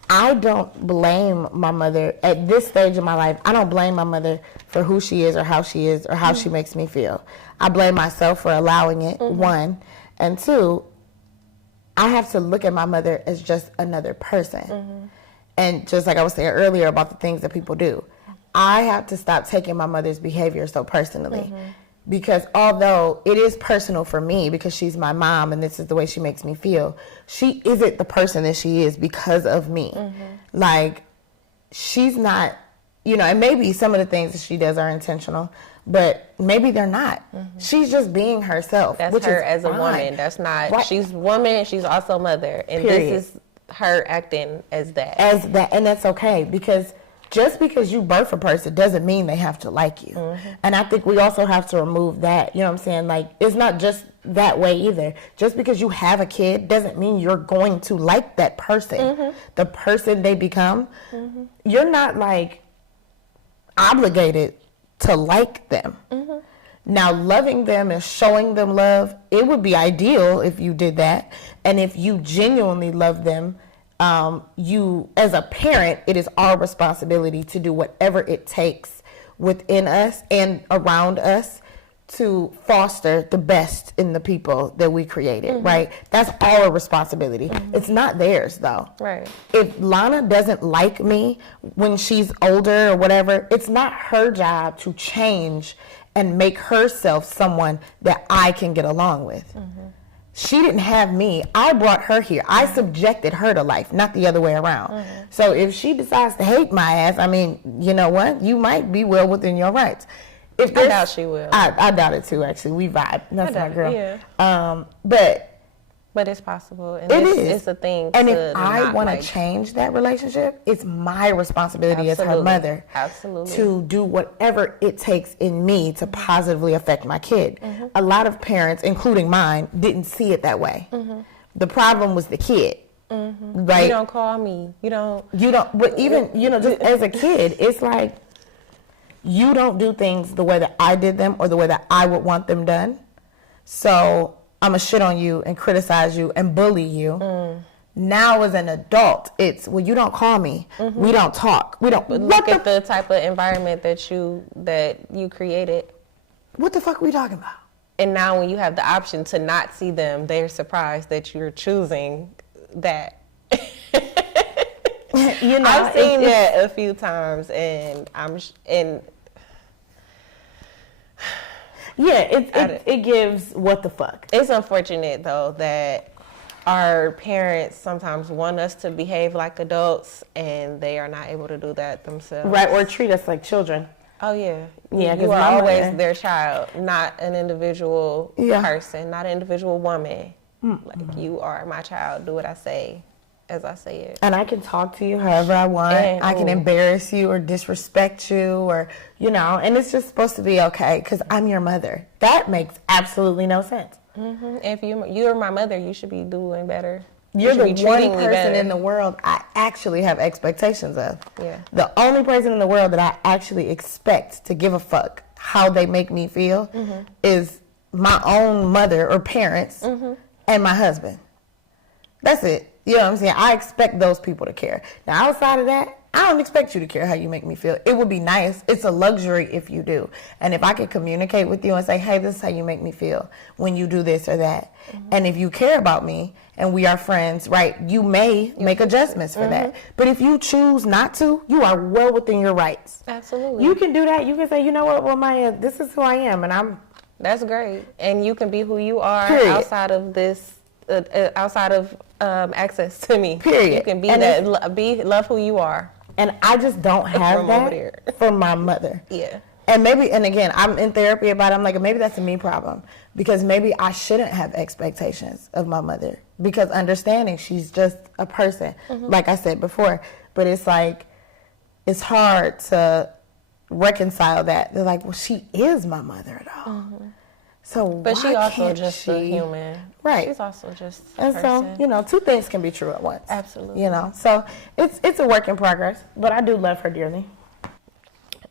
I don't blame my mother at this stage of my life. I don't blame my mother for who she is or how she makes me feel. I blame myself for allowing it, one. And two, I have to look at my mother as just another person. And just like I was saying earlier about the things that people do, I have to stop taking my mother's behavior so personally. Because although it is personal for me because she's my mom and this is the way she makes me feel, she isn't the person that she is because of me. Like, she's not, and maybe some of the things that she does are intentional, but maybe they're not. She's just being herself. That's which her is as a fine. woman. That's not, she's woman, she's also mother. And this is her acting as that. And that's okay, because just because you birth a person doesn't mean they have to like you. And I think we also have to remove that, you know what I'm saying? Like, it's not just that way either. Just because you have a kid doesn't mean you're going to like that person. The person they become, you're not like obligated to like them. Now, loving them and showing them love, it would be ideal if you did that. And if you genuinely love them, you, as a parent, it is our responsibility to do whatever it takes within us and around us to foster the best in the people that we created, right? That's our responsibility. It's not theirs, though. Right. If Lana doesn't like me when she's older or whatever, it's not her job to change and make herself someone that I can get along with. She didn't have me. I brought her here. I subjected her to life, not the other way around. So if she decides to hate my ass, I mean, you know what? You might be well within your rights. I doubt she will. I doubt it too, actually. We vibe. That's my girl. Yeah. But it's possible. And it's a thing. And if I want to change that relationship, it's my responsibility as her mother to do whatever it takes in me to positively affect my kid. A lot of parents, including mine, didn't see it that way. The problem was the kid. Right? You don't call me. You don't. But even, just as a kid, it's like, you don't do things the way that I did them or the way that I would want them done. So I'm going to shit on you and criticize you and bully you Now as an adult, it's, well, you don't call me. We don't talk. We don't. Look at the type of environment that you created. What the fuck are we talking about? And now when you have the option to not see them, they're surprised that you're choosing that. You know, I've seen that a few times, and it gives what the fuck. It's unfortunate though that our parents sometimes want us to behave like adults, and they are not able to do that themselves. Right, or treat us like children. Oh yeah, yeah. You are always their child, not an individual person, not an individual woman. Like, you are my child. Do what I say, as I say it. And I can talk to you however I want. And I can embarrass you or disrespect you, or and it's just supposed to be okay because I'm your mother. That makes absolutely no sense. If you're my mother, you should be doing better. You're the one person in the world I actually have expectations of. Yeah. The only person in the world that I actually expect to give a fuck how they make me feel is my own mother or parents and my husband. That's it. You know what I'm saying? I expect those people to care. Now, outside of that, I don't expect you to care how you make me feel. It would be nice. It's a luxury if you do. And if I could communicate with you and say, hey, this is how you make me feel when you do this or that. And if you care about me and we are friends, right, you may make adjustments for that. But if you choose not to, you are well within your rights. Absolutely. You can do that. You can say, you know what, well, Maya, this is who I am, and That's great. And you can be who you are outside of this, access to me. Period. You can be love who you are. And I just don't have that for my mother. Yeah. And again, I'm in therapy about it. I'm like, maybe that's a me problem. Because maybe I shouldn't have expectations of my mother. Because understanding she's just a person, like I said before. But it's like, it's hard to reconcile that. They're like, well, she is my mother, though. So but she also just a human. Right. She's also just a and person. So, two things can be true at once. Absolutely. So it's a work in progress, but I do love her dearly.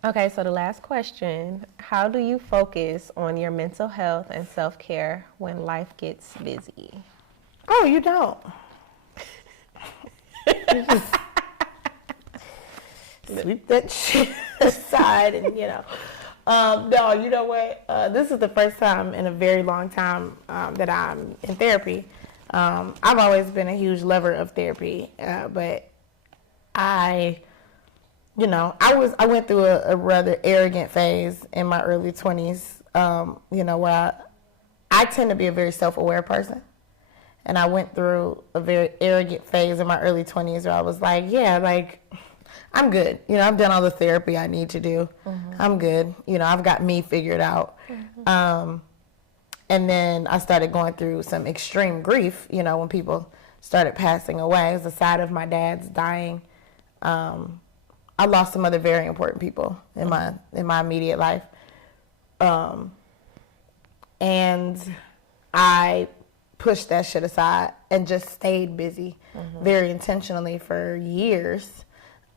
Okay, so the last question, how do you focus on your mental health and self-care when life gets busy? Oh, you don't. You just sweep that shit aside and, no, you know what? This is the first time in a very long time that I'm in therapy. I've always been a huge lover of therapy, but I went through a rather arrogant phase in my early 20s, where I tend to be a very self-aware person. And I went through a very arrogant phase in my early 20s where I was like, I'm good. I've done all the therapy I need to do. I'm good. I've got me figured out. And then I started going through some extreme grief, when people started passing away. As a side of my dad's dying, I lost some other very important people in my immediate life. And I pushed that shit aside and just stayed busy very intentionally for years.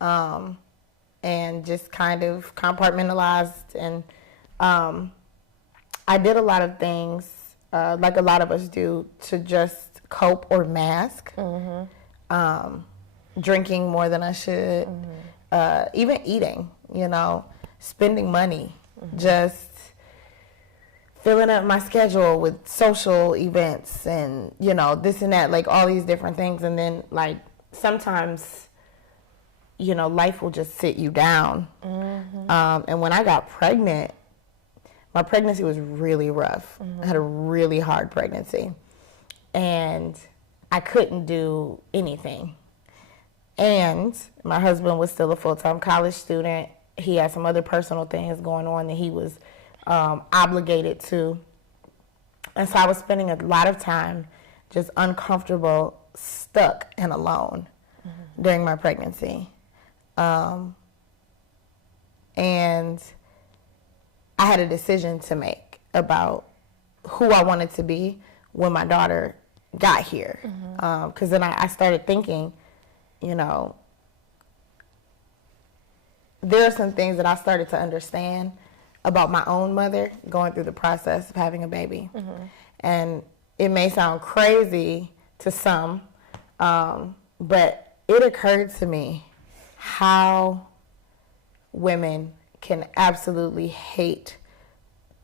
And just kind of compartmentalized. And I did a lot of things, like a lot of us do, to just cope or mask. Drinking more than I should. Even eating, spending money, just filling up my schedule with social events and, this and that, like all these different things. And then, like, sometimes, life will just sit you down. And when I got pregnant, my pregnancy was really rough. I had a really hard pregnancy. And I couldn't do anything. And my husband was still a full-time college student. He had some other personal things going on that he was obligated to. And so I was spending a lot of time just uncomfortable, stuck, and alone during my pregnancy. And I had a decision to make about who I wanted to be when my daughter got here. Because then I started thinking, there are some things that I started to understand about my own mother going through the process of having a baby. And it may sound crazy to some, But it occurred to me how women can absolutely hate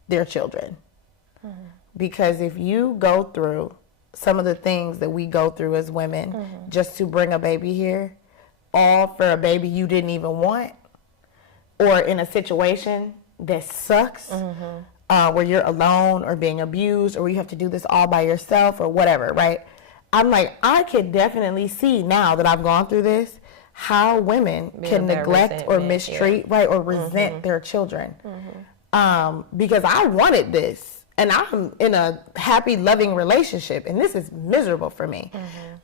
their children. Because if you go through some of the things that we go through as women just to bring a baby here, all for a baby you didn't even want, or in a situation that sucks, where you're alone or being abused, or you have to do this all by yourself or whatever, right? I'm like, I could definitely see now that I've gone through this, how women can neglect or mistreat, right, or resent their children. Because I wanted this. And I'm in a happy, loving relationship, and this is miserable for me.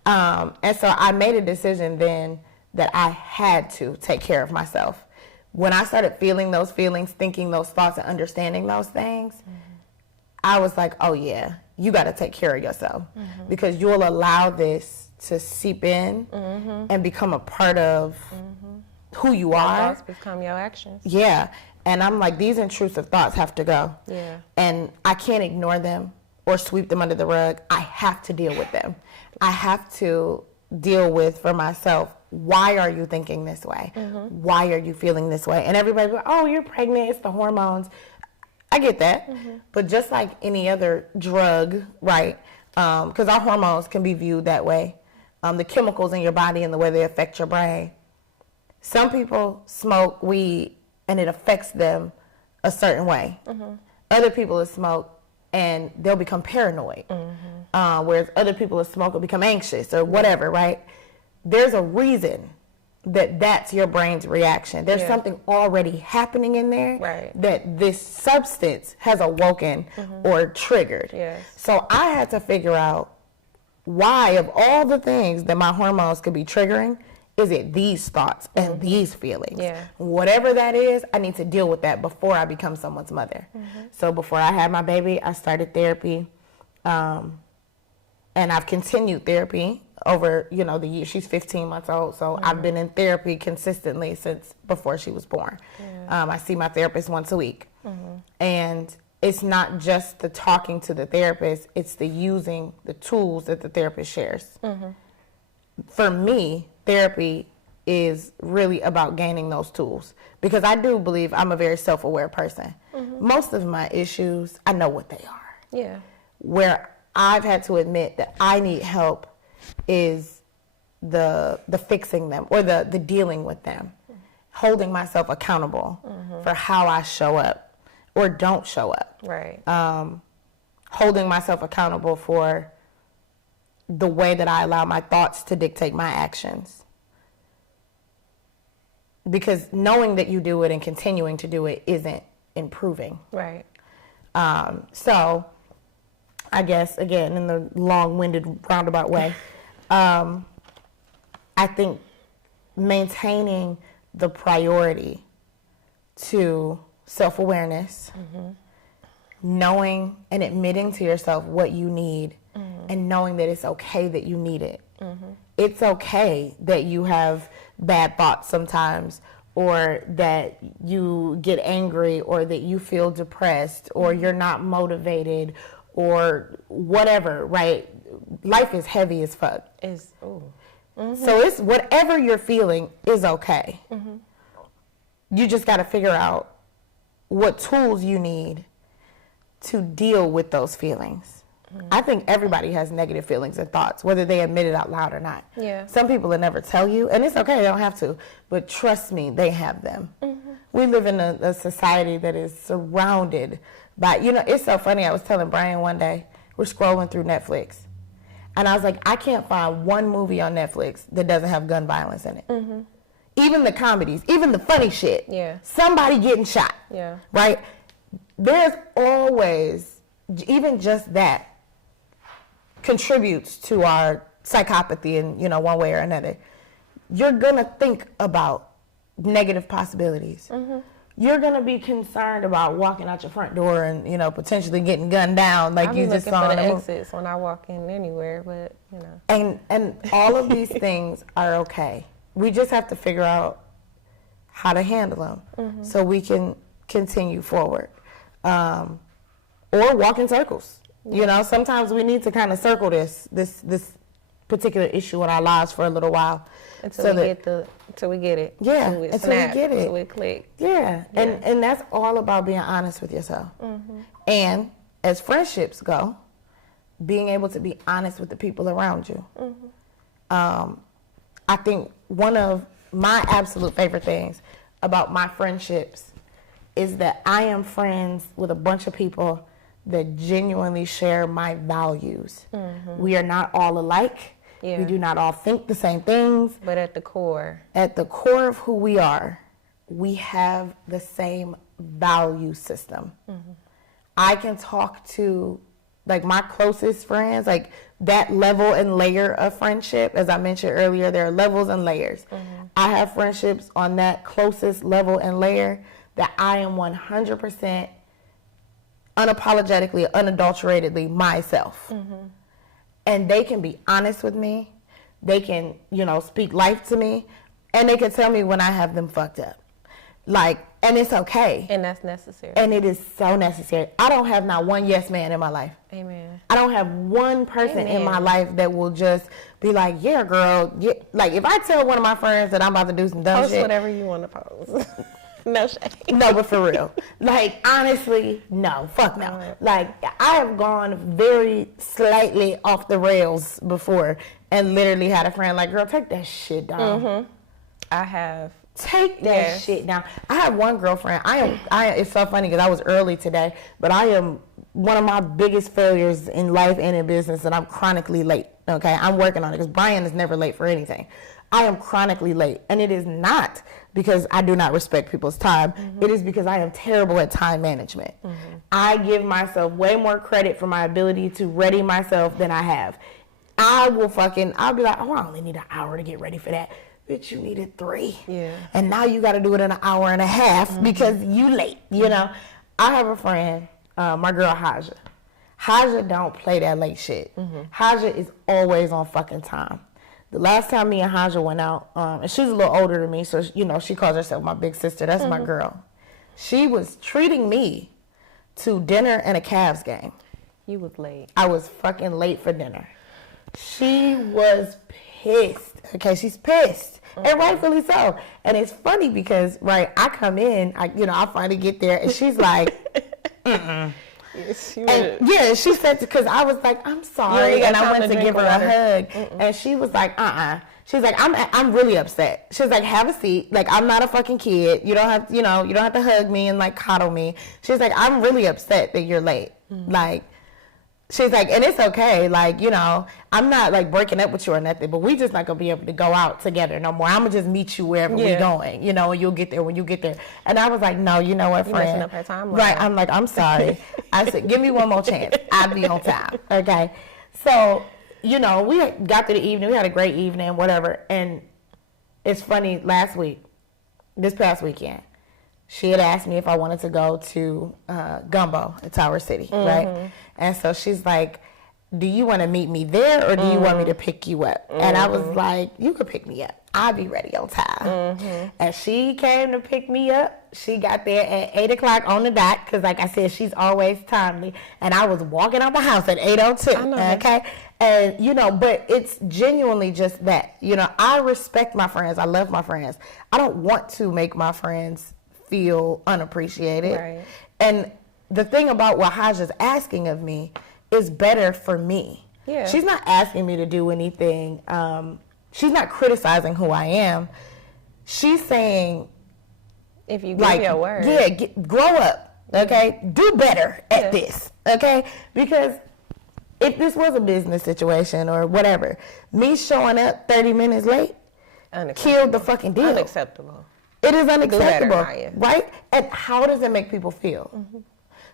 And so I made a decision then that I had to take care of myself. When I started feeling those feelings, thinking those thoughts, and understanding those things, I was like, oh yeah, you got to take care of yourself, because you'll allow this to seep in and become a part of who you are. Thoughts become your actions. Yeah. And I'm like, these intrusive thoughts have to go. Yeah. And I can't ignore them or sweep them under the rug. I have to deal with them. I have to deal with for myself, why are you thinking this way? Why are you feeling this way? And everybody's like, oh, you're pregnant, it's the hormones. I get that. But just like any other drug, right? Because our hormones can be viewed that way. The chemicals in your body and the way they affect your brain. Some people smoke weed and it affects them a certain way. Other people will smoke and they'll become paranoid. Whereas other people will smoke and become anxious or whatever, right? There's a reason that that's your brain's reaction. There's something already happening in there that this substance has awoken or triggered. So I had to figure out why, of all the things that my hormones could be triggering, is it these thoughts and these feelings? Whatever that is, I need to deal with that before I become someone's mother. So before I had my baby, I started therapy. And I've continued therapy over, the year. She's 15 months old, so I've been in therapy consistently since before she was born. I see my therapist once a week. And it's not just the talking to the therapist, it's the using the tools that the therapist shares. For me, therapy is really about gaining those tools, because I do believe I'm a very self-aware person. Most of my issues, I know what they are. Where I've had to admit that I need help is the fixing them or the dealing with them, holding myself accountable for how I show up or don't show up. Holding myself accountable for the way that I allow my thoughts to dictate my actions. Because knowing that you do it and continuing to do it isn't improving. So I guess, again, in the long-winded roundabout way, I think maintaining the priority to self-awareness, knowing and admitting to yourself what you need, and knowing that it's okay that you need it. It's okay that you have bad thoughts sometimes, or that you get angry, or that you feel depressed, or you're not motivated, or whatever, right? Life is heavy as fuck. So it's whatever you're feeling is okay. You just got to figure out what tools you need to deal with those feelings. I think everybody has negative feelings and thoughts, whether they admit it out loud or not. Some people will never tell you, and it's okay, they don't have to, but trust me, they have them. We live in a society that is surrounded by, it's so funny. I was telling Brian one day, we're scrolling through Netflix, and I was like, I can't find one movie on Netflix that doesn't have gun violence in it. Even the comedies, even the funny shit. Somebody getting shot. Right? There's always, even just that contributes to our psychopathy in, one way or another. You're going to think about negative possibilities. You're going to be concerned about walking out your front door and, potentially getting gunned down like you just saw in the movie. Exits when I walk in anywhere, but, And all of these things are okay. We just have to figure out how to handle them so we can continue forward. Or walk in circles. Sometimes we need to kind of circle this particular issue in our lives for a little while. Until we get it. Yeah, until we get it. Until we click. Yeah. And that's all about being honest with yourself. Mm-hmm. And as friendships go, being able to be honest with the people around you. Mm-hmm. I think one of my absolute favorite things about my friendships is that I am friends with a bunch of people that genuinely share my values. Mm-hmm. We are not all alike. Yeah. We do not all think the same things. But at the core of who we are, we have the same value system. Mm-hmm. I can talk to, like, my closest friends, like, that level and layer of friendship. As I mentioned earlier, there are levels and layers. Mm-hmm. I have friendships on that closest level and layer that I am 100% unapologetically, unadulteratedly myself. Mm-hmm. And they can be honest with me. They can, speak life to me. And they can tell me when I have them fucked up. Like, and it's okay. And that's necessary. And it is so necessary. I don't have not one yes man in my life. Amen. I don't have one person in my life that will just be like, yeah, girl. Yeah. Like, if I tell one of my friends that I'm about to do some dumb shit. Post whatever you want to post. No shade. No, but for real. Like, honestly, no. Fuck no. Right. Like, I have gone very slightly off the rails before and literally had a friend like, girl, take that shit down. Mm-hmm. I have. Take that shit down. I have one girlfriend. It's so funny because I was early today, but I am one of my biggest failures in life and in business, and I'm chronically late. Okay, I'm working on it because Brian is never late for anything. I am chronically late, and it is not because I do not respect people's time. Mm-hmm. It is because I am terrible at time management. Mm-hmm. I give myself way more credit for my ability to ready myself than I have. I'll be like, oh, I only need an hour to get ready for that. Bitch, you needed 3. Yeah. And now you got to do it in an hour and a half mm-hmm. because you late, I have a friend, my girl Haja. Haja don't play that late shit. Mm-hmm. Haja is always on fucking time. The last time me and Haja went out, and she's a little older than me, so, she calls herself my big sister. That's mm-hmm. my girl. She was treating me to dinner and a Cavs game. You was late. I was fucking late for dinner. She was pissed. Okay, she's pissed. Mm-hmm. And rightfully so. And it's funny because, right, I come in, I finally get there, and she's like, mm-mm. Yes, she said, because I was like, I'm sorry, and I went to give her a hug, mm-mm. and she was like, She's like, I'm really upset. She's like, have a seat. Like, I'm not a fucking kid. You don't have, you don't have to hug me and like coddle me. She's like, I'm really upset that you're late. Mm-hmm. Like, she's like, and it's okay. Like, I'm not like breaking up with you or nothing, but we just not gonna be able to go out together no more. I'm gonna just meet you wherever we're going, and you'll get there when you get there. And I was like, no, you know what, friend? You're messing up her timeline. Right. I'm like, I'm sorry. I said, give me one more chance. I'll be on time. Okay. So, we got through the evening. We had a great evening, whatever. And it's funny, this past weekend, she had asked me if I wanted to go to Gumbo in Tower City, mm-hmm. right? And so she's like, do you want to meet me there or do you want me to pick you up? Mm-hmm. And I was like, you could pick me up. I'll be ready on time. Mm-hmm. And she came to pick me up. She got there at 8 o'clock on the dot because, like I said, she's always timely. And I was walking out the house at 8:02, okay? And, but it's genuinely just that. I respect my friends. I love my friends. I don't want to make my friends feel unappreciated. Right. And the thing about what Haja's asking of me is better for me. Yeah. She's not asking me to do anything. She's not criticizing who I am. She's saying, if you give your word. Yeah, grow up, okay? Do better at this, okay? Because if this was a business situation or whatever, me showing up 30 minutes late killed the fucking deal. Unacceptable. It is unacceptable, better, right? And how does it make people feel? Mm-hmm.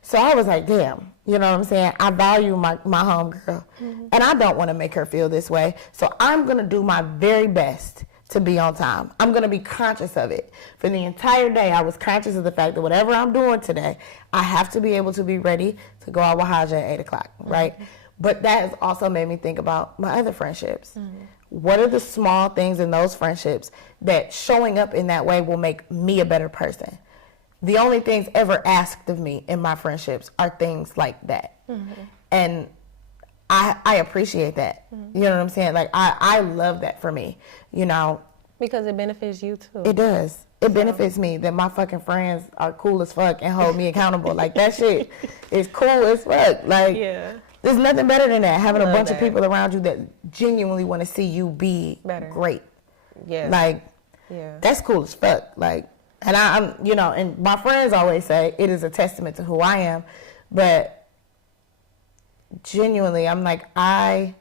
So I was like, damn, you know what I'm saying? I value my homegirl, mm-hmm. and I don't want to make her feel this way. So I'm going to do my very best to be on time. I'm going to be conscious of it. For the entire day, I was conscious of the fact that whatever I'm doing today, I have to be able to be ready to go out with Haja at 8 o'clock, right? Mm-hmm. But that has also made me think about my other friendships. Mm-hmm. What are the small things in those friendships that showing up in that way will make me a better person? The only things ever asked of me in my friendships are things like that. Mm-hmm. And I appreciate that. Mm-hmm. You know what I'm saying? Like, I love that for me, you know. Because it benefits you too. It does. It benefits me that my fucking friends are cool as fuck and hold me accountable. Like, that shit is cool as fuck. Like, Yeah. there's nothing better than that. Having a bunch of that. people around you that genuinely want to see you be great. Yeah. Like, that's cool as fuck. Like, and I'm, you know, and my friends always say it is a testament to who I am. But genuinely, I'm like, I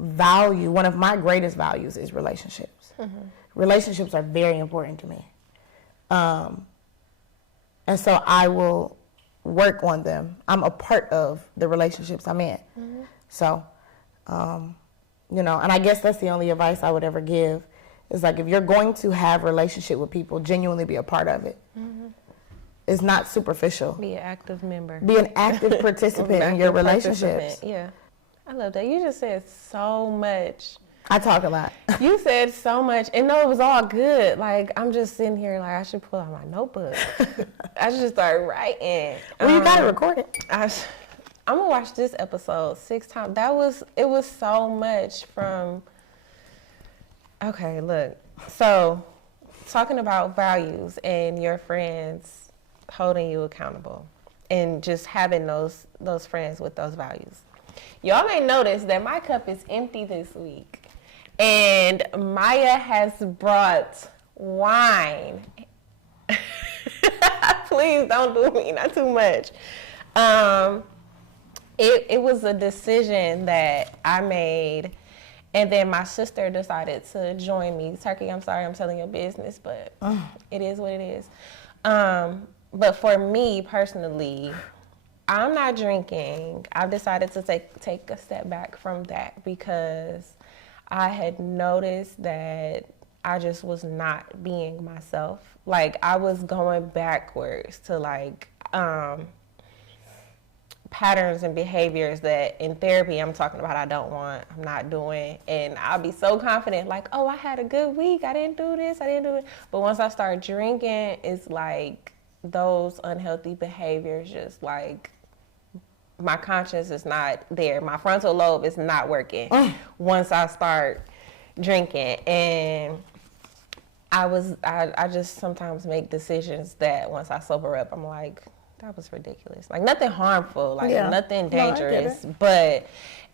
value, one of my greatest values is relationships. Mm-hmm. Relationships are very important to me. And so I will work on them. I'm a part of the relationships I'm in. Mm-hmm. So, you know, and I guess that's the only advice I would ever give is like, if you're going to have a relationship with people, genuinely be a part of it. Mm-hmm. It's not superficial. Be an active member. Be an active participant in your relationships. Yeah. I love that. You just said so much. I talk a lot. You said so much. And no, it was all good. Like, I'm just sitting here like, I should pull out my notebook. I should start writing. Well, you got to record it. I'm going to watch this episode 6 times. It was so much from, okay, look. So, talking about values and your friends holding you accountable and just having those friends with those values. Y'all may notice that my cup is empty this week. And Maya has brought wine. Please don't do me, not too much. It was a decision that I made, and then my sister decided to join me. Turkey, I'm sorry I'm telling your business, but it is what it is. But for me personally, I'm not drinking. I've decided to take a step back from that because I had noticed that I just was not being myself. Like, I was going backwards to like patterns and behaviors that in therapy I'm talking about I'm not doing. And I'll be so confident, like, oh, I had a good week. I didn't do this, I didn't do it. But once I start drinking, it's like those unhealthy behaviors just like, my conscience is not there. My frontal lobe is not working once I start drinking. And I just sometimes make decisions that once I sober up, I'm like, that was ridiculous. Like, nothing harmful, like nothing dangerous, but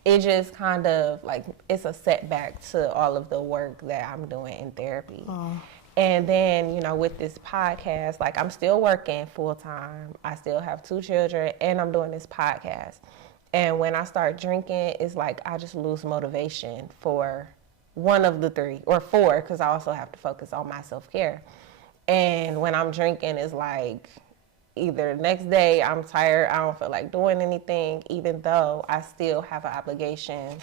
it just kind of like, it's a setback to all of the work that I'm doing in therapy. And then, you know, with this podcast, like, I'm still working full time. I still have 2 children, and I'm doing this podcast. And when I start drinking, it's like I just lose motivation for one of the 3 or 4, because I also have to focus on my self-care. And when I'm drinking, it's like either the next day I'm tired, I don't feel like doing anything, even though I still have an obligation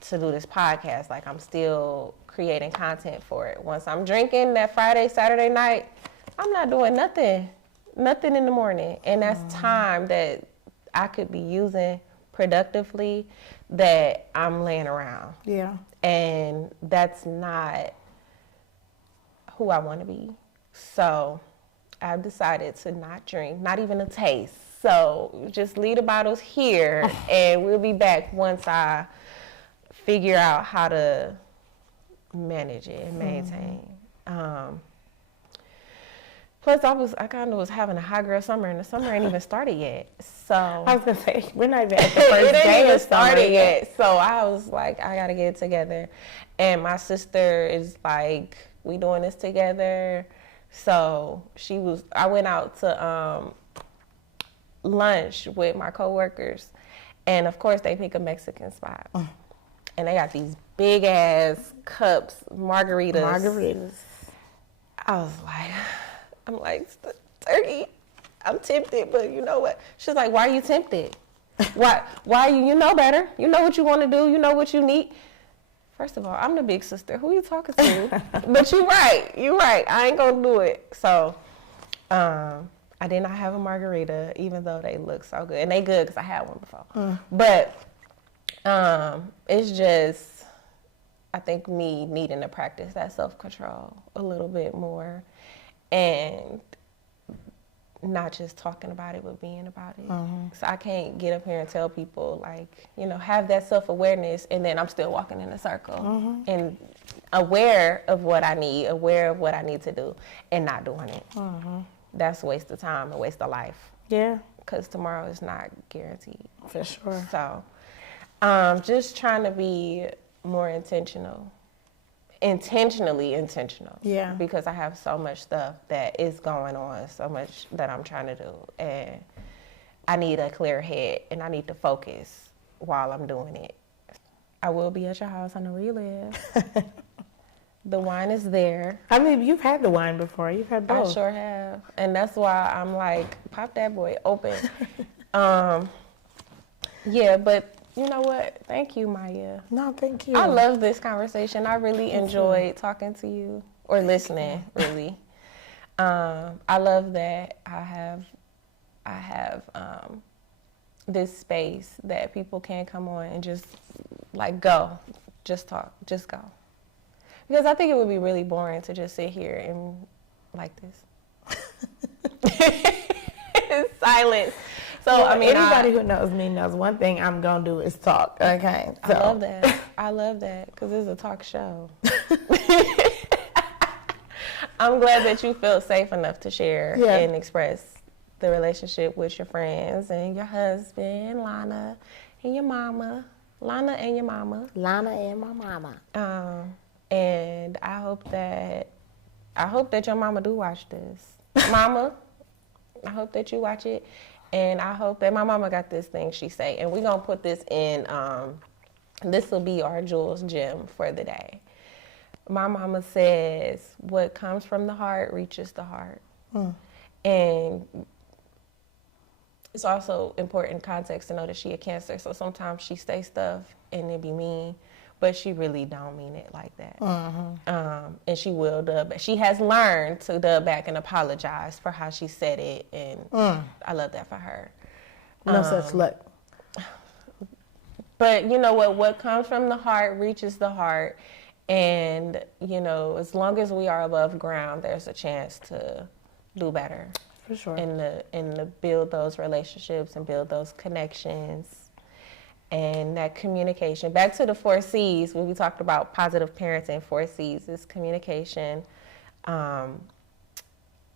to do this podcast. Like, I'm still creating content for it. Once I'm drinking that Friday, Saturday night, I'm not doing nothing in the morning. And that's time that I could be using productively that I'm laying around. Yeah. And that's not who I want to be. So I've decided to not drink, not even a taste. So just leave the bottles here, and we'll be back once I figure out how to manage it and maintain. Plus, I kind of was having a hot girl summer, and the summer ain't even started yet. So I was gonna say, we're not even at the first it day ain't even of summer started yet. So I was like, I gotta get it together. And my sister is like, we doing this together. So I went out to lunch with my coworkers, and of course they pick a Mexican spot. And they got these big ass cups, margaritas. I was like, I'm like, Turkey, I'm tempted, but you know what? She's like, why are you tempted? Why you know better? You know what you want to do. You know what you need. First of all, I'm the big sister. Who you talking to? But you're right. I ain't gonna do it. So, I did not have a margarita, even though they look so good. And they good because I had one before. But it's just, I think me needing to practice that self-control a little bit more. And not just talking about it, but being about it. So I can't get up here and tell people, like, you know, have that self-awareness, and then I'm still walking in a circle and aware of what I need, aware of what I need to do, and not doing it. That's a waste of time, a waste of life. Yeah. Because tomorrow is not guaranteed. For sure. So just trying to be more intentionally intentional. Yeah. Because I have so much stuff that is going on, so much that I'm trying to do. And I need a clear head, and I need to focus while I'm doing it. I will be at your house. I know where you live. The wine is there. I mean, you've had the wine before. You've had both. I sure have. And that's why I'm like, pop that boy open. Yeah, but you know what? Thank you, Maya. No, thank you. I love this conversation. I really enjoyed talking to you, or listening, really. I love that I have this space that people can come on and just like just talk, just go. Because I think it would be really boring to just sit here and like this. Silence. So, well, I mean, anybody who knows me knows one thing I'm going to do is talk, okay? So. I love that. I love that because it's a talk show. I'm glad that you feel safe enough to share and express the relationship with your friends and your husband, Lana, and your mama. Lana and your mama. Lana and my mama. And I hope that your mama do watch this. Mama, I hope that you watch it. And I hope that my mama got this thing she say. And we're going to put this in, this will be our Jules gem for the day. My mama says, what comes from the heart reaches the heart. And it's also important context to know that she a Cancer. So sometimes she say stuff and it be mean, but she really don't mean it like that. And she will dub back. She has learned to dub back and apologize for how she said it, and I love that for her. No such luck. But you know what comes from the heart reaches the heart, and you know, as long as we are above ground, there's a chance to do better. For sure. And to build those relationships and build those connections. And that communication, back to the 4 C's, when we talked about positive parenting, 4 C's is communication,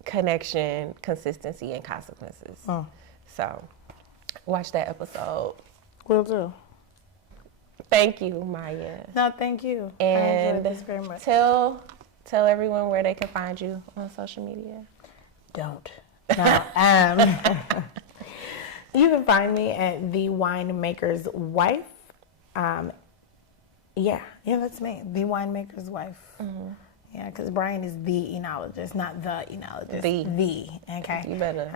connection, consistency, and consequences. So watch that episode. Will do. Thank you, Maya. No, thank you. And I enjoyed this very much. Tell everyone where they can find you on social media. Don't. No, you can find me at The Winemaker's Wife. Yeah, that's me. The Winemaker's Wife. Yeah, because Brian is the enologist, not the enologist. The, okay? You better,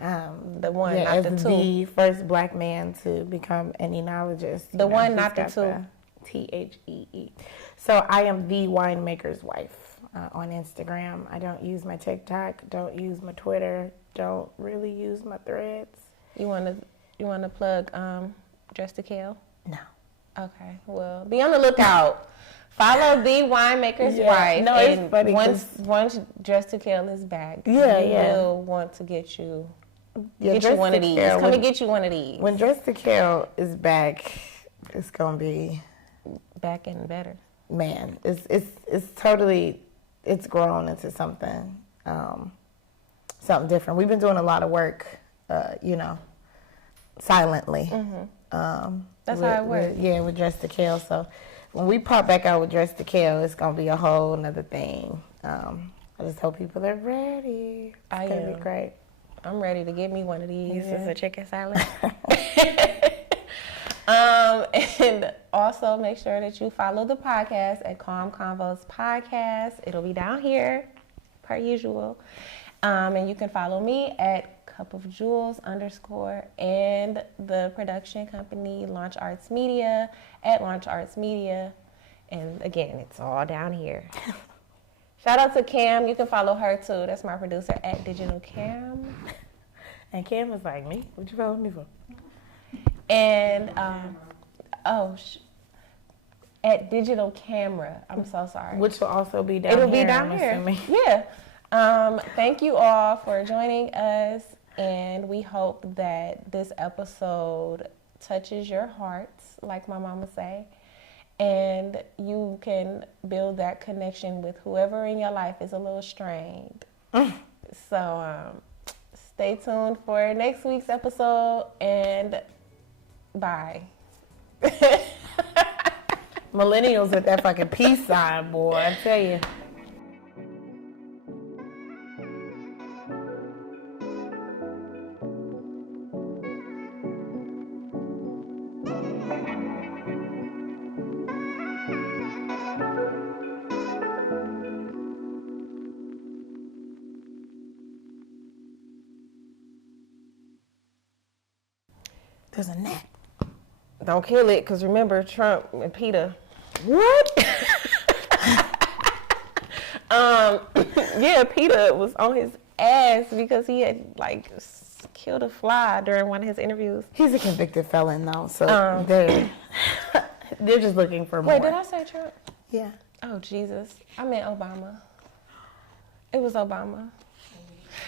the one, yeah, not the as two. The first black man to become an enologist. The one, not the two. THEE. So I am The Winemaker's Wife on Instagram. I don't use my TikTok, don't use my Twitter, don't really use my Threads. You want to plug Dress to Kill? No. Okay, well, be on the lookout. Follow The Winemaker's Wife. No, it's funny. Once Dress to Kill is back, we'll want to get you one of these. Come and get you one of these. When Dress to Kill is back, it's gonna be back and better. Man, it's totally, it's grown into something different. We've been doing a lot of work, silently. That's how it works. With Dress to Kill. So when we pop back out with Dress to Kill, it's gonna be a whole nother thing. I just hope people are ready. It's gonna be great. I'm ready to get me one of these. Yeah. It's a chicken salad. And also make sure that you follow the podcast at Calm Convos Podcast. It'll be down here, per usual. And you can follow me at @cupofjules_ and the production company LaunchArts Media at LaunchArts Media. And again, it's all down here. Shout out to Cam. You can follow her too. That's my producer at Digital Cam. And Cam was like, me? What you follow me for? And at Digital Cammera. I'm so sorry. Which will also be down here. It'll be down here. Yeah. Thank you all for joining us. And we hope that this episode touches your hearts, like my mama say, and you can build that connection with whoever in your life is a little strained. So stay tuned for next week's episode, and bye. Millennials with that fucking peace sign, boy, I tell you. There's a net. Don't kill it, because remember Trump and Peter. What? Yeah, Peter was on his ass because he had like killed a fly during one of his interviews. He's a convicted felon, though, so they're just looking for more. Wait, did I say Trump? Yeah. Oh, Jesus. I meant Obama. It was Obama.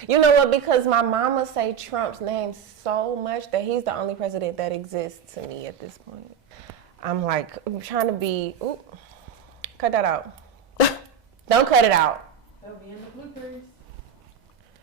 You know what? Because my mama say Trump's name so much that he's the only president that exists to me at this point. I'm like, I'm trying to be, ooh, cut that out. Don't cut it out. That'll be in the bloopers.